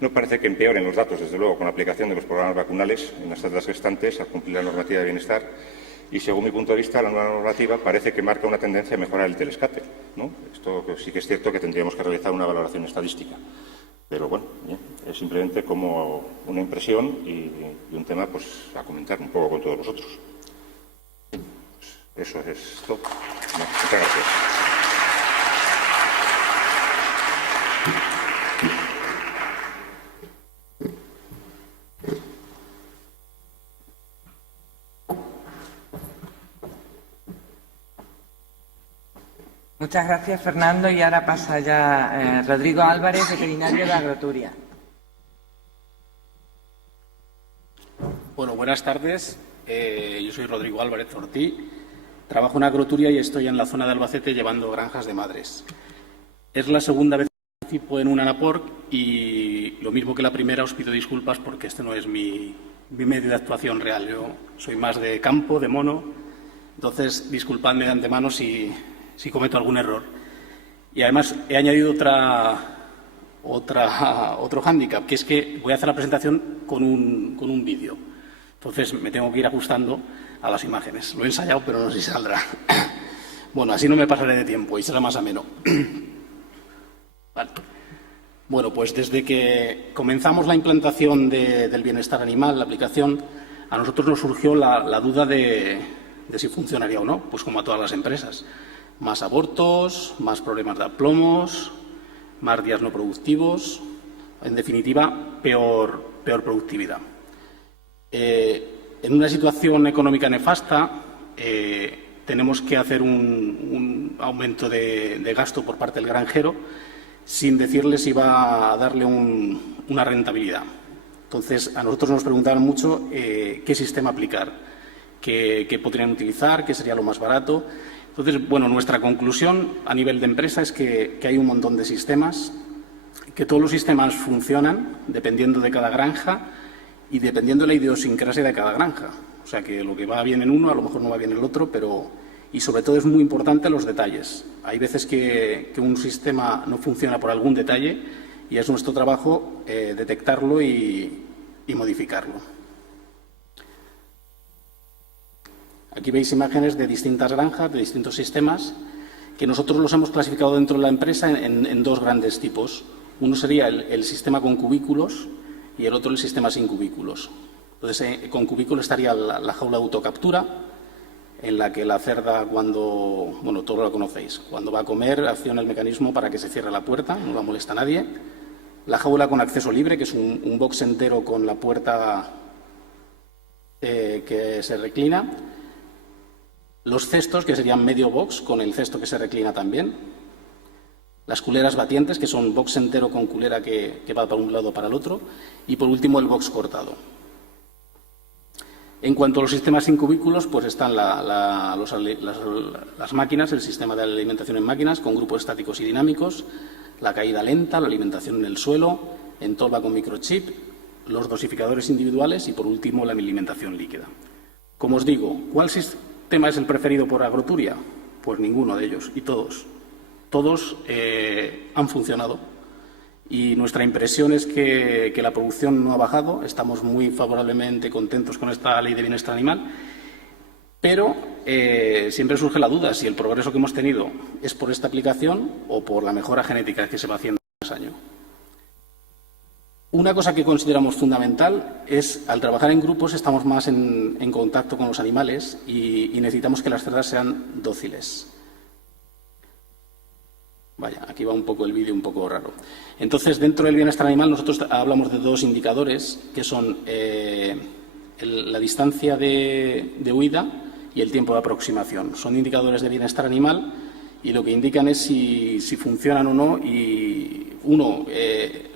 No parece que empeoren los datos, desde luego, con la aplicación de los programas vacunales en las celdas gestantes al cumplir la normativa de bienestar. Y según mi punto de vista, la nueva normativa parece que marca una tendencia a mejorar el Little Scuttle, ¿no? Esto sí que es cierto que tendríamos que realizar una valoración estadística. Pero bueno, es simplemente como una impresión y un tema pues a comentar un poco con todos vosotros. Eso es todo. Muchas gracias. Muchas gracias, Fernando. Y ahora pasa ya Rodrigo Álvarez, veterinario de Agroturia. Bueno, buenas tardes. Yo soy Rodrigo Álvarez Ortí. Trabajo en Agroturia y estoy en la zona de Albacete llevando granjas de madres. Es la segunda vez que participo en un ANAPORC y lo mismo que la primera os pido disculpas porque este no es mi medio de actuación real. Yo soy más de campo, de mono. Entonces, disculpadme de antemano si cometo algún error. Y además he añadido otro hándicap, que es que voy a hacer la presentación con un vídeo. Entonces me tengo que ir ajustando a las imágenes. Lo he ensayado, pero no sé si saldrá. Bueno, así no me pasaré de tiempo y será más ameno. Vale. Bueno, pues desde que comenzamos la implantación del bienestar animal, la aplicación, a nosotros nos surgió la duda de si funcionaría o no, pues como a todas las empresas. Más abortos, más problemas de aplomos, más días no productivos, en definitiva, peor productividad. En una situación económica nefasta, tenemos que hacer un aumento de gasto por parte del granjero sin decirle si va a darle una rentabilidad. Entonces, a nosotros nos preguntaban mucho qué sistema aplicar, qué podrían utilizar, qué sería lo más barato. Entonces, bueno, nuestra conclusión a nivel de empresa es que hay un montón de sistemas, que todos los sistemas funcionan dependiendo de cada granja y dependiendo de la idiosincrasia de cada granja. O sea, que lo que va bien en uno a lo mejor no va bien en el otro, y sobre todo es muy importante los detalles. Hay veces que un sistema no funciona por algún detalle y es nuestro trabajo detectarlo y modificarlo. Aquí veis imágenes de distintas granjas, de distintos sistemas, que nosotros los hemos clasificado dentro de la empresa en dos grandes tipos. Uno sería el sistema con cubículos y el otro el sistema sin cubículos. Entonces, con cubículos estaría la jaula de autocaptura, en la que la cerda, bueno, todos lo conocéis, cuando va a comer, acciona el mecanismo para que se cierre la puerta, no la molesta a nadie. La jaula con acceso libre, que es un box entero con la puerta que se reclina. Los cestos, que serían medio box, con el cesto que se reclina también. Las culeras batientes, que son box entero con culera que va para un lado o para el otro. Y, por último, el box cortado. En cuanto a los sistemas sin cubículos, pues están las máquinas, el sistema de alimentación en máquinas, con grupos estáticos y dinámicos, la caída lenta, la alimentación en el suelo, en tolva con microchip, los dosificadores individuales y, por último, la alimentación líquida. Como os digo, ¿cuál sistema es el preferido por Agroturia? Pues ninguno de ellos, y todos han funcionado. Y nuestra impresión es que la producción no ha bajado. Estamos muy favorablemente contentos con esta ley de bienestar animal, pero siempre surge la duda si el progreso que hemos tenido es por esta aplicación o por la mejora genética que se va haciendo año tras año. Una cosa que consideramos fundamental es, al trabajar en grupos, estamos más en contacto con los animales y necesitamos que las cerdas sean dóciles. Vaya, aquí va un poco el vídeo un poco raro. Entonces, dentro del bienestar animal nosotros hablamos de dos indicadores, que son la distancia de huida y el tiempo de aproximación. Son indicadores de bienestar animal y lo que indican es si funcionan o no. Y uno,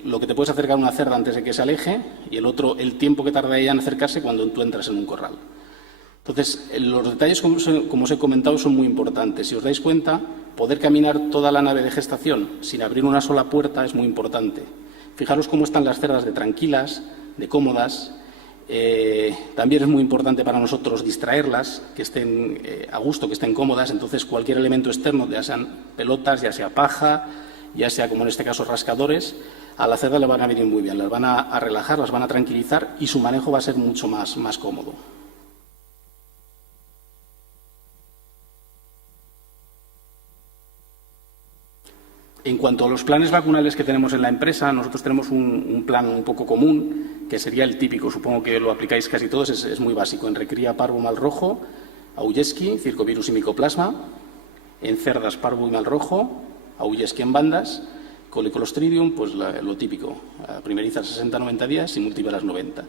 lo que te puedes acercar a una cerda antes de que se aleje, y el otro, el tiempo que tarda ella en acercarse cuando tú entras en un corral. Entonces, los detalles, como os he comentado, son muy importantes. Si os dais cuenta, poder caminar toda la nave de gestación sin abrir una sola puerta es muy importante. Fijaros cómo están las cerdas de tranquilas, de cómodas. También es muy importante para nosotros distraerlas, que estén a gusto, que estén cómodas. Entonces, cualquier elemento externo, ya sean pelotas, ya sea paja, ya sea, como en este caso, rascadores, a la cerda le van a venir muy bien. Las van a relajar, las van a tranquilizar y su manejo va a ser mucho más cómodo. En cuanto a los planes vacunales que tenemos en la empresa, nosotros tenemos un plan un poco común, que sería el típico, supongo que lo aplicáis casi todos, es muy básico. En recría, parvo, mal rojo, Augeski, circovirus y micoplasma, en cerdas parvo y mal rojo, Augeski en bandas, Coleclostridium, pues lo típico, primeriza 60-90 días y multívaras 90.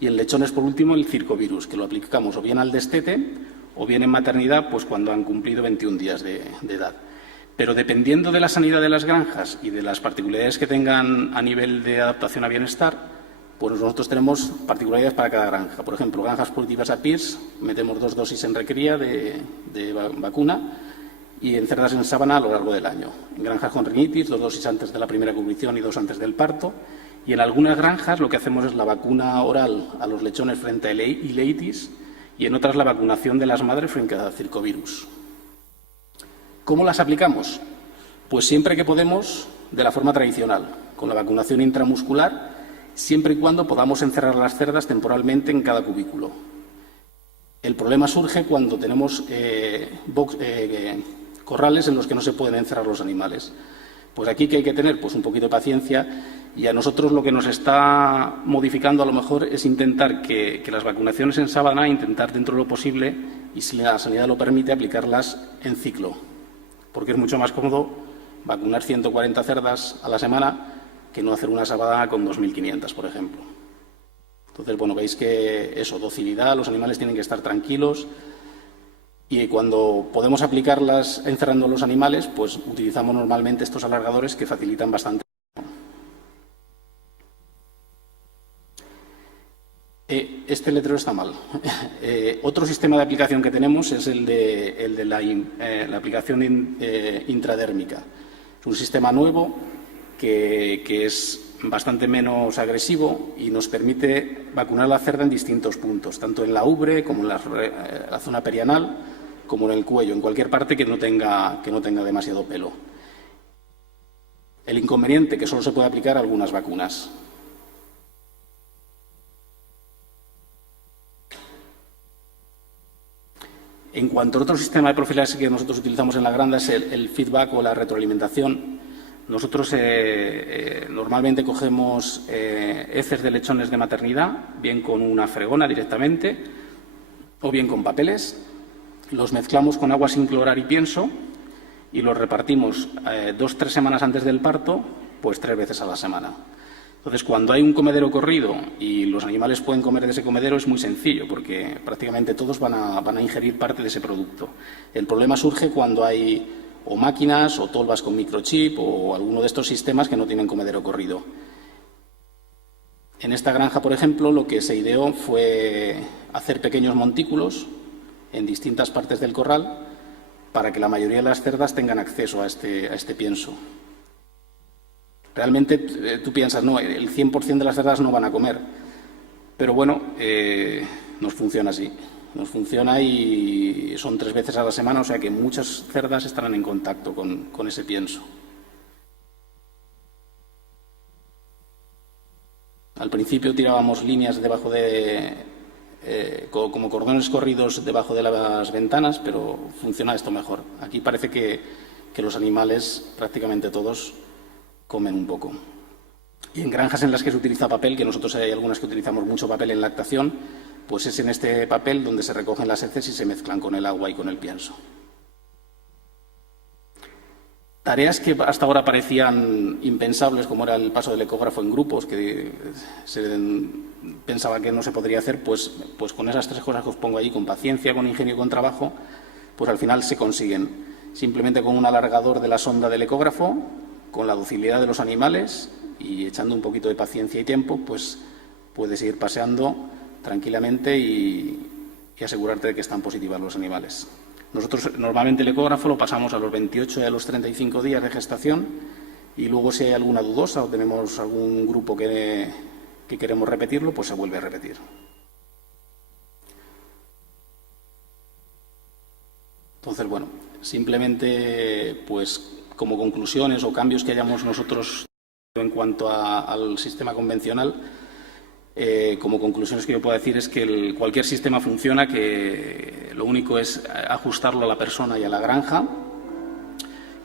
Y en lechones, por último, el circovirus, que lo aplicamos o bien al destete o bien en maternidad, pues cuando han cumplido 21 días de edad. Pero dependiendo de la sanidad de las granjas y de las particularidades que tengan a nivel de adaptación a bienestar, pues nosotros tenemos particularidades para cada granja. Por ejemplo, granjas productivas a PIRS, metemos 2 dosis en recría de vacuna y en cerdas en sábana a lo largo del año. En granjas con rinitis, 2 dosis antes de la primera cubrición y 2 antes del parto. Y en algunas granjas lo que hacemos es la vacuna oral a los lechones frente a ileitis y en otras la vacunación de las madres frente al circovirus. ¿Cómo las aplicamos? Pues siempre que podemos, de la forma tradicional, con la vacunación intramuscular, siempre y cuando podamos encerrar las cerdas temporalmente en cada cubículo. El problema surge cuando tenemos corrales en los que no se pueden encerrar los animales. Pues aquí que hay que tener pues un poquito de paciencia, y a nosotros lo que nos está modificando a lo mejor es intentar que las vacunaciones en sábana, intentar dentro de lo posible, y si la sanidad lo permite, aplicarlas en ciclo, porque es mucho más cómodo vacunar 140 cerdas a la semana que no hacer una sábana con 2.500, por ejemplo. Entonces, bueno, veis que eso, docilidad, los animales tienen que estar tranquilos. Y cuando podemos aplicarlas encerrando los animales, pues utilizamos normalmente estos alargadores que facilitan bastante. Este letrero está mal. Otro sistema de aplicación que tenemos es el de la aplicación intradérmica. Es un sistema nuevo que es bastante menos agresivo y nos permite vacunar la cerda en distintos puntos, tanto en la ubre como en la zona perianal, como en el cuello, en cualquier parte que no tenga demasiado pelo. El inconveniente, que solo se puede aplicar a algunas vacunas. En cuanto a otro sistema de profilaxis que nosotros utilizamos en la granja es el feedback o la retroalimentación. Nosotros normalmente cogemos heces de lechones de maternidad, bien con una fregona directamente o bien con papeles. Los mezclamos con agua sin clorar y pienso y los repartimos 2-3 semanas antes del parto, pues 3 veces a la semana. Entonces, cuando hay un comedero corrido y los animales pueden comer de ese comedero, es muy sencillo, porque prácticamente todos van a ingerir parte de ese producto. El problema surge cuando hay o máquinas o tolvas con microchip o alguno de estos sistemas que no tienen comedero corrido. En esta granja, por ejemplo, lo que se ideó fue hacer pequeños montículos en distintas partes del corral para que la mayoría de las cerdas tengan acceso a este pienso. Realmente tú piensas, no, el 100% de las cerdas no van a comer, pero bueno, nos funciona así. Nos funciona y son 3 veces a la semana, o sea que muchas cerdas estarán en contacto con ese pienso. Al principio tirábamos líneas debajo como cordones corridos debajo de las ventanas, pero funciona esto mejor. Aquí parece que los animales, prácticamente todos, comen un poco. Y en granjas en las que se utiliza papel, que nosotros hay algunas que utilizamos mucho papel en lactación, pues es en este papel donde se recogen las heces y se mezclan con el agua y con el pienso. Tareas que hasta ahora parecían impensables, como era el paso del ecógrafo en grupos, que se pensaba que no se podría hacer, pues con esas 3 cosas que os pongo allí, con paciencia, con ingenio y con trabajo, pues al final se consiguen. Simplemente con un alargador de la sonda del ecógrafo, con la docilidad de los animales y echando un poquito de paciencia y tiempo, pues puedes ir paseando tranquilamente y asegurarte de que están positivas los animales. Nosotros normalmente el ecógrafo lo pasamos a los 28 y a los 35 días de gestación y luego si hay alguna dudosa o tenemos algún grupo que queremos repetirlo, pues se vuelve a repetir. Entonces, bueno, simplemente pues como conclusiones o cambios que hayamos nosotros en cuanto al sistema convencional, como conclusiones que yo puedo decir es que cualquier sistema funciona, que lo único es ajustarlo a la persona y a la granja,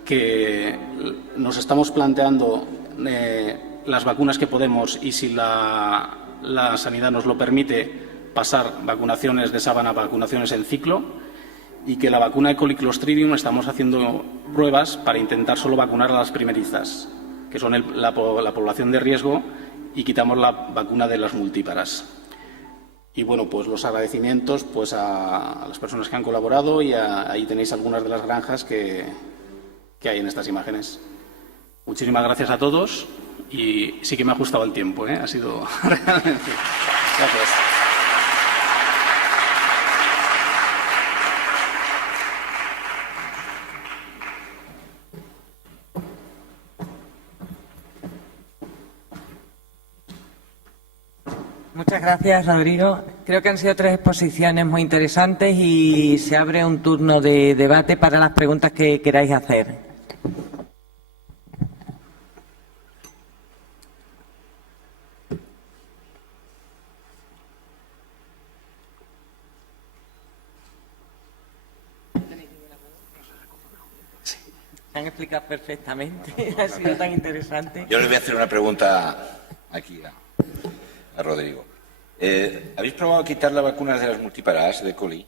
que nos estamos planteando las vacunas que podemos y si la sanidad nos lo permite, pasar vacunaciones de sábana a vacunaciones en ciclo, y que la vacuna de Coliclostridium estamos haciendo pruebas para intentar solo vacunar a las primerizas, que son la población de riesgo, y quitamos la vacuna de las multíparas. Y bueno, pues los agradecimientos pues a las personas que han colaborado, y ahí tenéis algunas de las granjas que hay en estas imágenes. Muchísimas gracias a todos, y sí que me ha ajustado el tiempo, ¿eh? Ha sido realmente. Gracias. Muchas gracias, Rodrigo. Creo que han sido 3 exposiciones muy interesantes y se abre un turno de debate para las preguntas que queráis hacer. Se han explicado perfectamente, ha sido tan interesante. Yo le voy a hacer una pregunta aquí a Rodrigo. ¿Habéis probado quitar la vacuna de las multíparas de coli?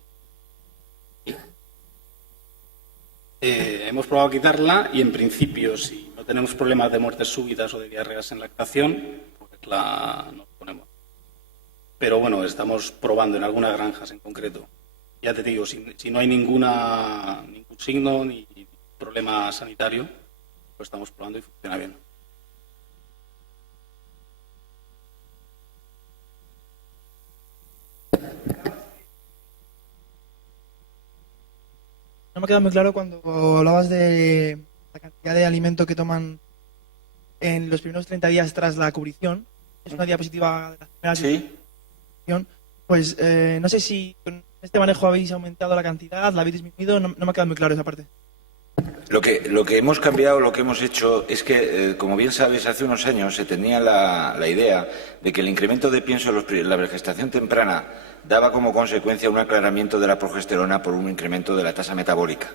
Hemos probado a quitarla y, en principio, si no tenemos problemas de muertes súbitas o de diarreas en lactación, pues nos ponemos. Pero bueno, estamos probando en algunas granjas en concreto. Ya te digo, si no hay ningún signo ni problema sanitario, pues estamos probando y funciona bien. No me ha quedado muy claro cuando hablabas de la cantidad de alimento que toman en los primeros 30 días tras la cubrición. Es una diapositiva de la primera cubrición. Pues no sé si con este manejo habéis aumentado la cantidad, la habéis disminuido. No me ha quedado muy claro esa parte. Lo que hemos cambiado, lo que hemos hecho es que, como bien sabes, hace unos años se tenía la idea de que el incremento de pienso en la gestación temprana daba como consecuencia un aclaramiento de la progesterona por un incremento de la tasa metabólica.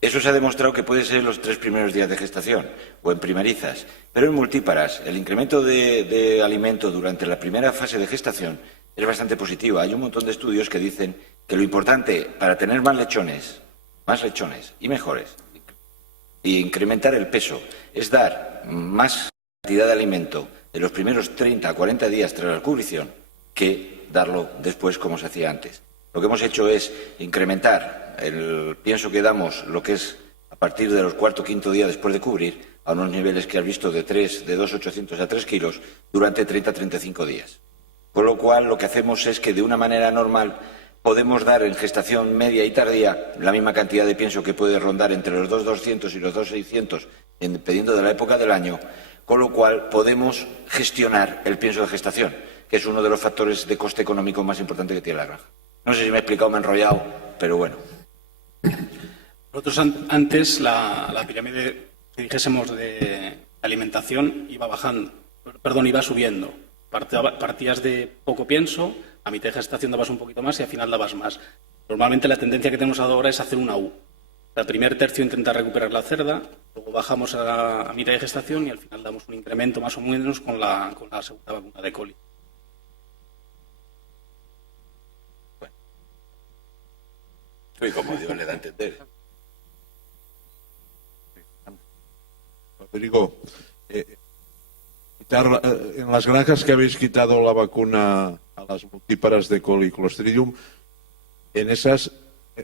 Eso se ha demostrado que puede ser en los 3 primeros días de gestación o en primerizas, pero en multíparas el incremento de alimento durante la primera fase de gestación es bastante positivo. Hay un montón de estudios que dicen que lo importante para tener más lechones y mejores, e incrementar el peso, es dar más cantidad de alimento de los primeros 30 a 40 días tras la cubrición que darlo después como se hacía antes. Lo que hemos hecho es incrementar el pienso que damos, lo que es a partir de los cuarto o quinto día después de cubrir, a unos niveles que has visto de 2.800 a 3 kilos durante 30 a 35 días. Con lo cual, lo que hacemos es que de una manera normal podemos dar en gestación media y tardía la misma cantidad de pienso que puede rondar entre los 2.200 y los 2.600, dependiendo de la época del año, con lo cual podemos gestionar el pienso de gestación, que es uno de los factores de coste económico más importantes que tiene la granja. No sé si me he explicado, me he enrollado, pero bueno. Nosotros antes la pirámide, si dijésemos, de alimentación iba subiendo. Partías de poco pienso, a mitad de gestación dabas un poquito más y al final dabas más. Normalmente la tendencia que tenemos ahora es hacer una U. El primer tercio intenta recuperar la cerda, luego bajamos a mitad de gestación y al final damos un incremento más o menos con la segunda vacuna de coli. Bueno. Soy como Dios le da a entender. Rodrigo, en las granjas que habéis quitado la vacuna a las multíparas de Coliclostridium, en esas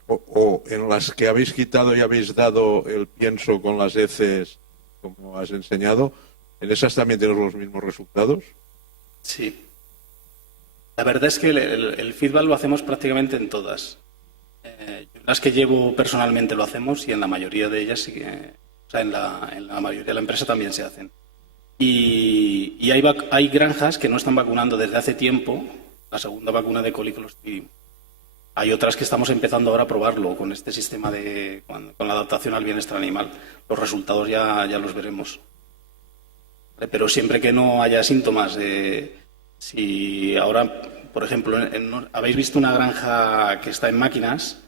o en las que habéis quitado y habéis dado el pienso con las heces, como has enseñado, ¿en esas también tenéis los mismos resultados? Sí. La verdad es que el feedback lo hacemos prácticamente en todas. Las que llevo personalmente lo hacemos y en la mayoría de ellas sí que, o sea, en la mayoría de la empresa también se hacen. Y hay granjas que no están vacunando desde hace tiempo la segunda vacuna de Coliclostridium. Hay otras que estamos empezando ahora a probarlo con este sistema con la adaptación al bienestar animal. Los resultados ya los veremos. Pero siempre que no haya síntomas si ahora, por ejemplo, habéis visto una granja que está en máquinas,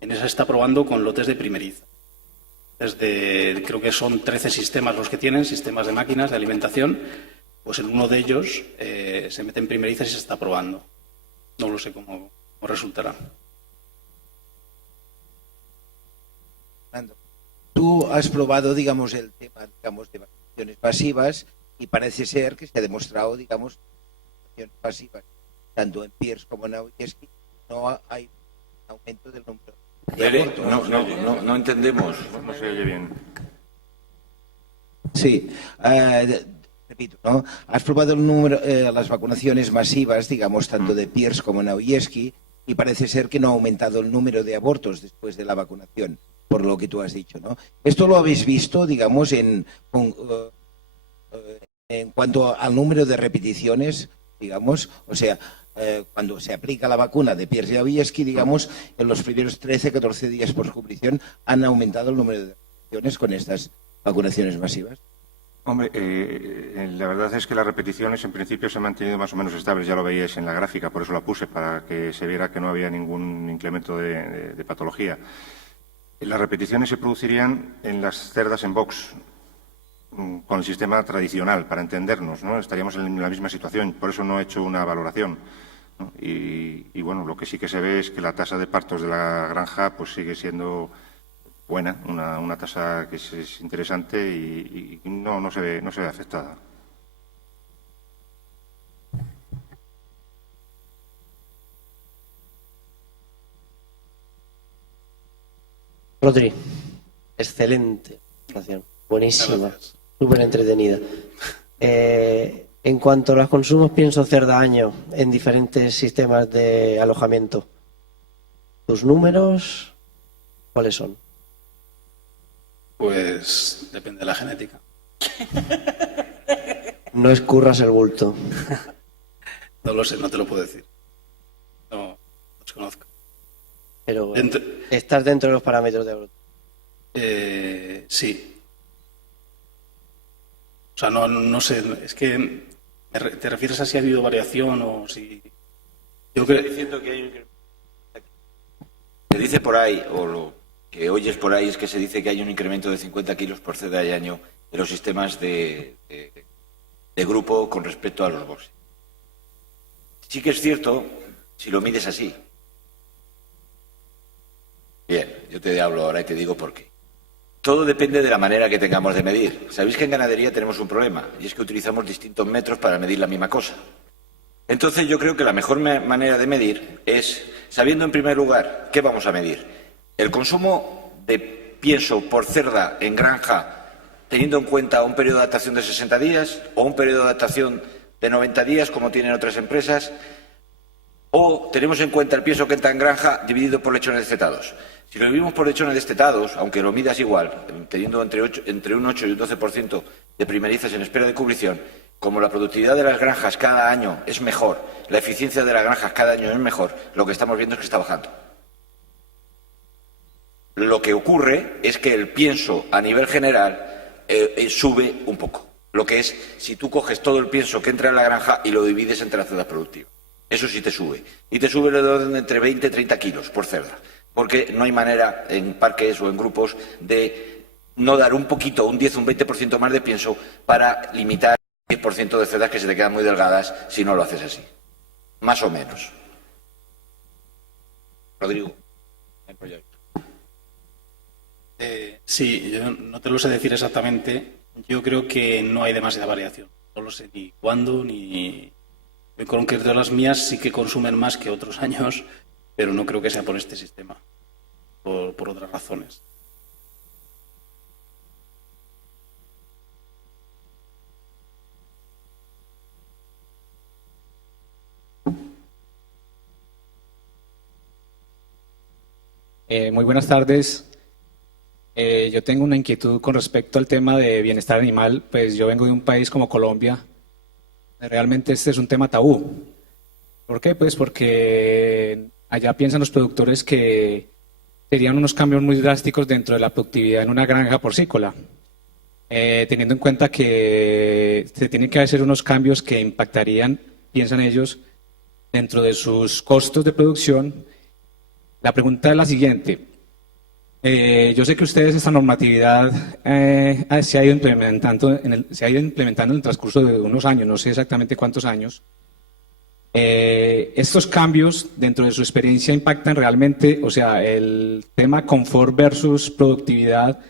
en esa está probando con lotes de primeriza. Creo que son 13 sistemas los que tienen, sistemas de máquinas de alimentación, pues en uno de ellos se mete en primeriza y se está probando. No lo sé cómo resultará. Fernando, tú has probado, digamos, el tema, digamos, de vacunaciones masivas y parece ser que se ha demostrado, digamos, vacunaciones masivas, tanto en Pierce como en Auyesky, no hay un aumento del número de abortos. No entendemos. No se oye bien. Sí, repito, ¿no? Has probado el número, las vacunaciones masivas, digamos, tanto de Pierce como en Auyesky, y parece ser que no ha aumentado el número de abortos después de la vacunación, por lo que tú has dicho, ¿no? Esto lo habéis visto, digamos, en cuanto al número de repeticiones, digamos, o sea, cuando se aplica la vacuna de Pierce y Auyesky, digamos, en los primeros 13-14 días por cubrición han aumentado el número de repeticiones con estas vacunaciones masivas. Hombre, la verdad es que las repeticiones en principio se han mantenido más o menos estables, ya lo veíais en la gráfica, por eso la puse, para que se viera que no había ningún incremento de patología. Las repeticiones se producirían en las cerdas en box, con el sistema tradicional, para entendernos, ¿no? Estaríamos en la misma situación, por eso no he hecho una valoración, ¿no? Y bueno, lo que sí que se ve es que la tasa de partos de la granja pues sigue siendo buena, una tasa que es interesante y no se ve afectada. Rodri, excelente presentación, buenísima, súper entretenida. En cuanto a los consumos pienso cerda año en diferentes sistemas de alojamiento, ¿tus números cuáles son? Pues depende de la genética. No escurras el bulto. No lo sé, no te lo puedo decir. No los conozco. Pero ¿estás dentro de los parámetros de aborto? Sí. O sea, no sé, es que ¿te refieres a si ha habido variación o si...? Yo creo... diciendo que hay un... Se dice por ahí, o lo que oyes por ahí es que se dice que hay un incremento de 50 kilos por cerda y año en los sistemas de grupo con respecto a los boxes. Sí que es cierto si lo mides así. Bien, yo te hablo ahora y te digo por qué. Todo depende de la manera que tengamos de medir. Sabéis que en ganadería tenemos un problema, y es que utilizamos distintos metros para medir la misma cosa. Entonces yo creo que la mejor manera de medir es, sabiendo en primer lugar qué vamos a medir. El consumo de pienso por cerda en granja, teniendo en cuenta un periodo de adaptación de 60 días o un periodo de adaptación de 90 días, como tienen otras empresas, o tenemos en cuenta el pienso que entra en granja dividido por lechones destetados. Si lo dividimos por lechones destetados, aunque lo midas igual, teniendo entre un 8 y un 12% de primerizas en espera de cubrición, como la productividad de las granjas cada año es mejor, la eficiencia de las granjas cada año es mejor, lo que estamos viendo es que está bajando. Lo que ocurre es que el pienso a nivel general sube un poco. Lo que es, si tú coges todo el pienso que entra en la granja y lo divides entre las cerdas productivas. Eso sí te sube. Y te sube de orden de entre 20 y 30 kilos por cerda. Porque no hay manera en parques o en grupos de no dar un poquito, un 10, un 20% más de pienso para limitar el 10% de cerdas que se te quedan muy delgadas si no lo haces así. Más o menos. Rodrigo. Sí, yo no te lo sé decir exactamente. Yo creo que no hay demasiada variación. No lo sé ni cuándo ni... En concreto las mías sí que consumen más que otros años, pero no creo que sea por este sistema, por otras razones. Muy buenas tardes. Yo tengo una inquietud con respecto al tema de bienestar animal. Pues yo vengo de un país como Colombia. Realmente este es un tema tabú. ¿Por qué? Pues porque allá piensan los productores que serían unos cambios muy drásticos dentro de la productividad en una granja porcícola. Teniendo en cuenta que se tienen que hacer unos cambios que impactarían, piensan ellos, dentro de sus costos de producción. La pregunta es la siguiente. Yo sé que ustedes esta normatividad se ha ido implementando en el transcurso de unos años, no sé exactamente cuántos años, Estos cambios, dentro de su experiencia, impactan realmente, o sea, el tema confort versus productividad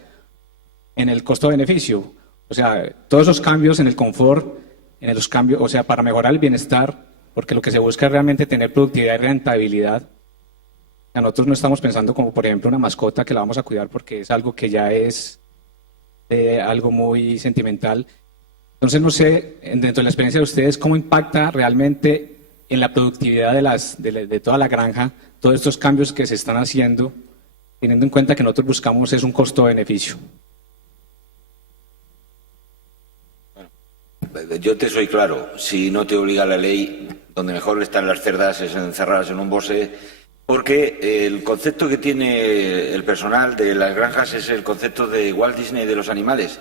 en el costo-beneficio. O sea, todos esos cambios en el confort, en los cambios, o sea, para mejorar el bienestar, porque lo que se busca es realmente tener productividad y rentabilidad. O sea, nosotros no estamos pensando como, por ejemplo, una mascota que la vamos a cuidar porque es algo que ya es algo muy sentimental. Entonces, no sé, dentro de la experiencia de ustedes, cómo impacta realmente en la productividad de toda la granja todos estos cambios que se están haciendo, teniendo en cuenta que nosotros buscamos es un costo-beneficio. Yo te soy claro, si no te obliga la ley, donde mejor están las cerdas es encerradas en un bosque, porque el concepto que tiene el personal de las granjas es el concepto de Walt Disney de los animales.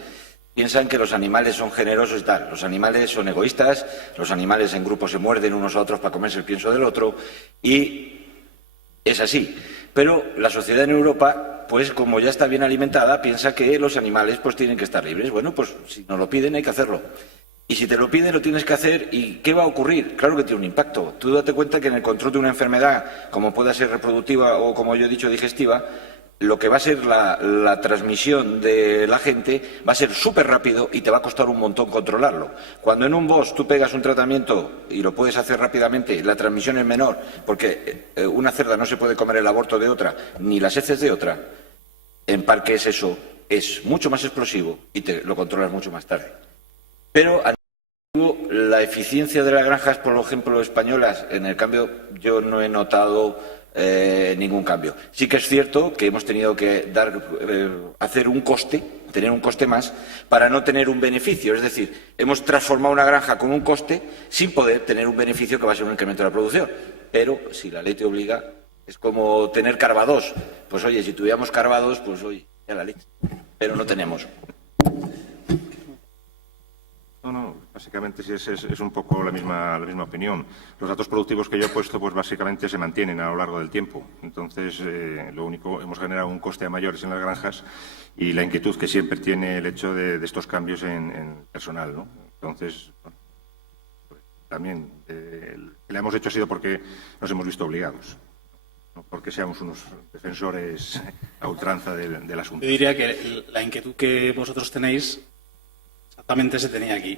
Piensan que los animales son generosos y tal. Los animales son egoístas, los animales en grupo se muerden unos a otros para comerse el pienso del otro, y es así. Pero la sociedad en Europa, pues como ya está bien alimentada, piensa que los animales pues tienen que estar libres. Bueno, pues si nos lo piden hay que hacerlo. Y si te lo piden, lo tienes que hacer. ¿Y qué va a ocurrir? Claro que tiene un impacto. Tú date cuenta que en el control de una enfermedad, como pueda ser reproductiva o, como yo he dicho, digestiva, lo que va a ser la transmisión de la gente va a ser súper rápido y te va a costar un montón controlarlo. Cuando en un bosque tú pegas un tratamiento y lo puedes hacer rápidamente, la transmisión es menor, porque una cerda no se puede comer el aborto de otra, ni las heces de otra. En parques eso es mucho más explosivo y te lo controlas mucho más tarde. Pero la eficiencia de las granjas, por ejemplo, españolas, en el cambio, yo no he notado ningún cambio. Sí que es cierto que hemos tenido que hacer un coste, tener un coste más, para no tener un beneficio. Es decir, hemos transformado una granja con un coste sin poder tener un beneficio que va a ser un incremento de la producción. Pero si la ley te obliga, es como tener Carbados. Pues oye, si tuviéramos Carbados, pues oye, ya la leche. Pero no tenemos. No, básicamente sí es un poco la misma opinión. Los datos productivos que yo he puesto, pues básicamente se mantienen a lo largo del tiempo. Entonces, lo único, hemos generado un coste a mayores en las granjas y la inquietud que siempre tiene el hecho de estos cambios en personal, ¿no? Entonces, bueno, pues, también la hemos hecho ha sido porque nos hemos visto obligados, no porque seamos unos defensores a ultranza del asunto. Yo diría que la inquietud que vosotros tenéis exactamente se tenía aquí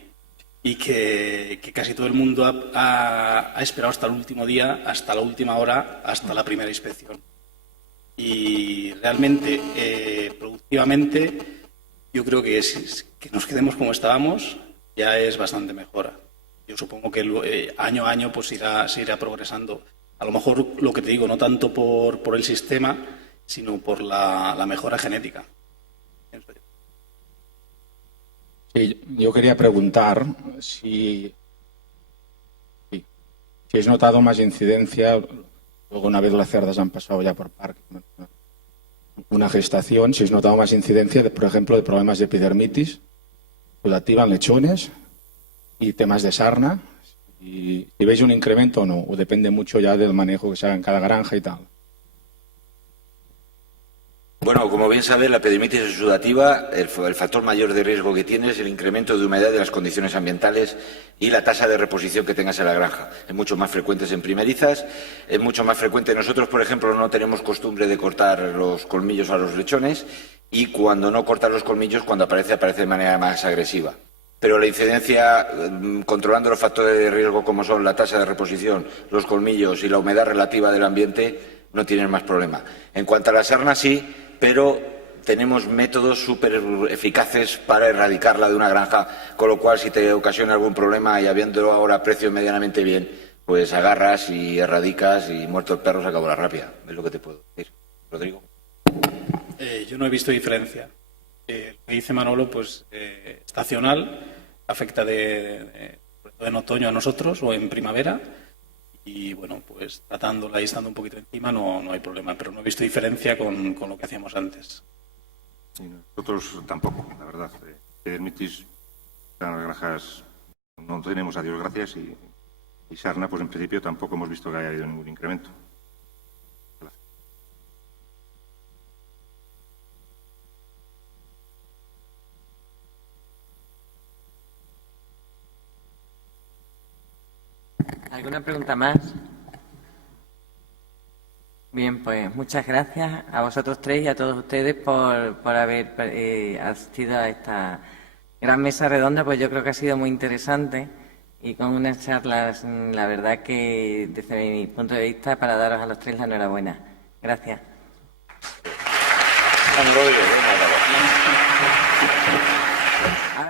y que casi todo el mundo ha esperado hasta el último día, hasta la última hora, hasta la primera inspección. Y realmente, productivamente, yo creo que nos quedemos como estábamos ya es bastante mejora. Yo supongo que año a año pues se irá progresando. A lo mejor, lo que te digo, no tanto por el sistema, sino por la mejora genética. Pienso yo. Sí, yo quería preguntar si has notado más incidencia, luego una vez las cerdas han pasado ya por parque, una gestación, si has notado más incidencia, por ejemplo, de problemas de epidermitis sudativa en lechones y temas de sarna, y veis un incremento o no, o depende mucho ya del manejo que se haga en cada granja y tal. Bueno, como bien sabes, la epidermitis exudativa, el factor mayor de riesgo que tiene es el incremento de humedad de las condiciones ambientales y la tasa de reposición que tengas en la granja. Es mucho más frecuente en primerizas, es mucho más frecuente. Nosotros, por ejemplo, no tenemos costumbre de cortar los colmillos a los lechones y cuando no cortas los colmillos, cuando aparece de manera más agresiva. Pero la incidencia, controlando los factores de riesgo como son la tasa de reposición, los colmillos y la humedad relativa del ambiente, no tienen más problema. En cuanto a la sarna, sí, pero tenemos métodos súper eficaces para erradicarla de una granja, con lo cual si te ocasiona algún problema y habiendo ahora precios medianamente bien, pues agarras y erradicas y muerto el perro se acabó la rabia. Es lo que te puedo decir. Rodrigo. Yo no he visto diferencia. Lo que dice Manolo, pues estacional, afecta en otoño a nosotros o en primavera. Y bueno, pues tratándola y estando un poquito encima no hay problema, pero no he visto diferencia con lo que hacíamos antes. Sí, nosotros tampoco, la verdad. Epidermitis en las granjas no tenemos, a Dios gracias, y sarna, pues en principio tampoco hemos visto que haya habido ningún incremento. ¿Alguna pregunta más? Bien, pues muchas gracias a vosotros tres y a todos ustedes por haber asistido a esta gran mesa redonda, pues yo creo que ha sido muy interesante y con unas charlas, la verdad que desde mi punto de vista, para daros a los tres la enhorabuena. Gracias.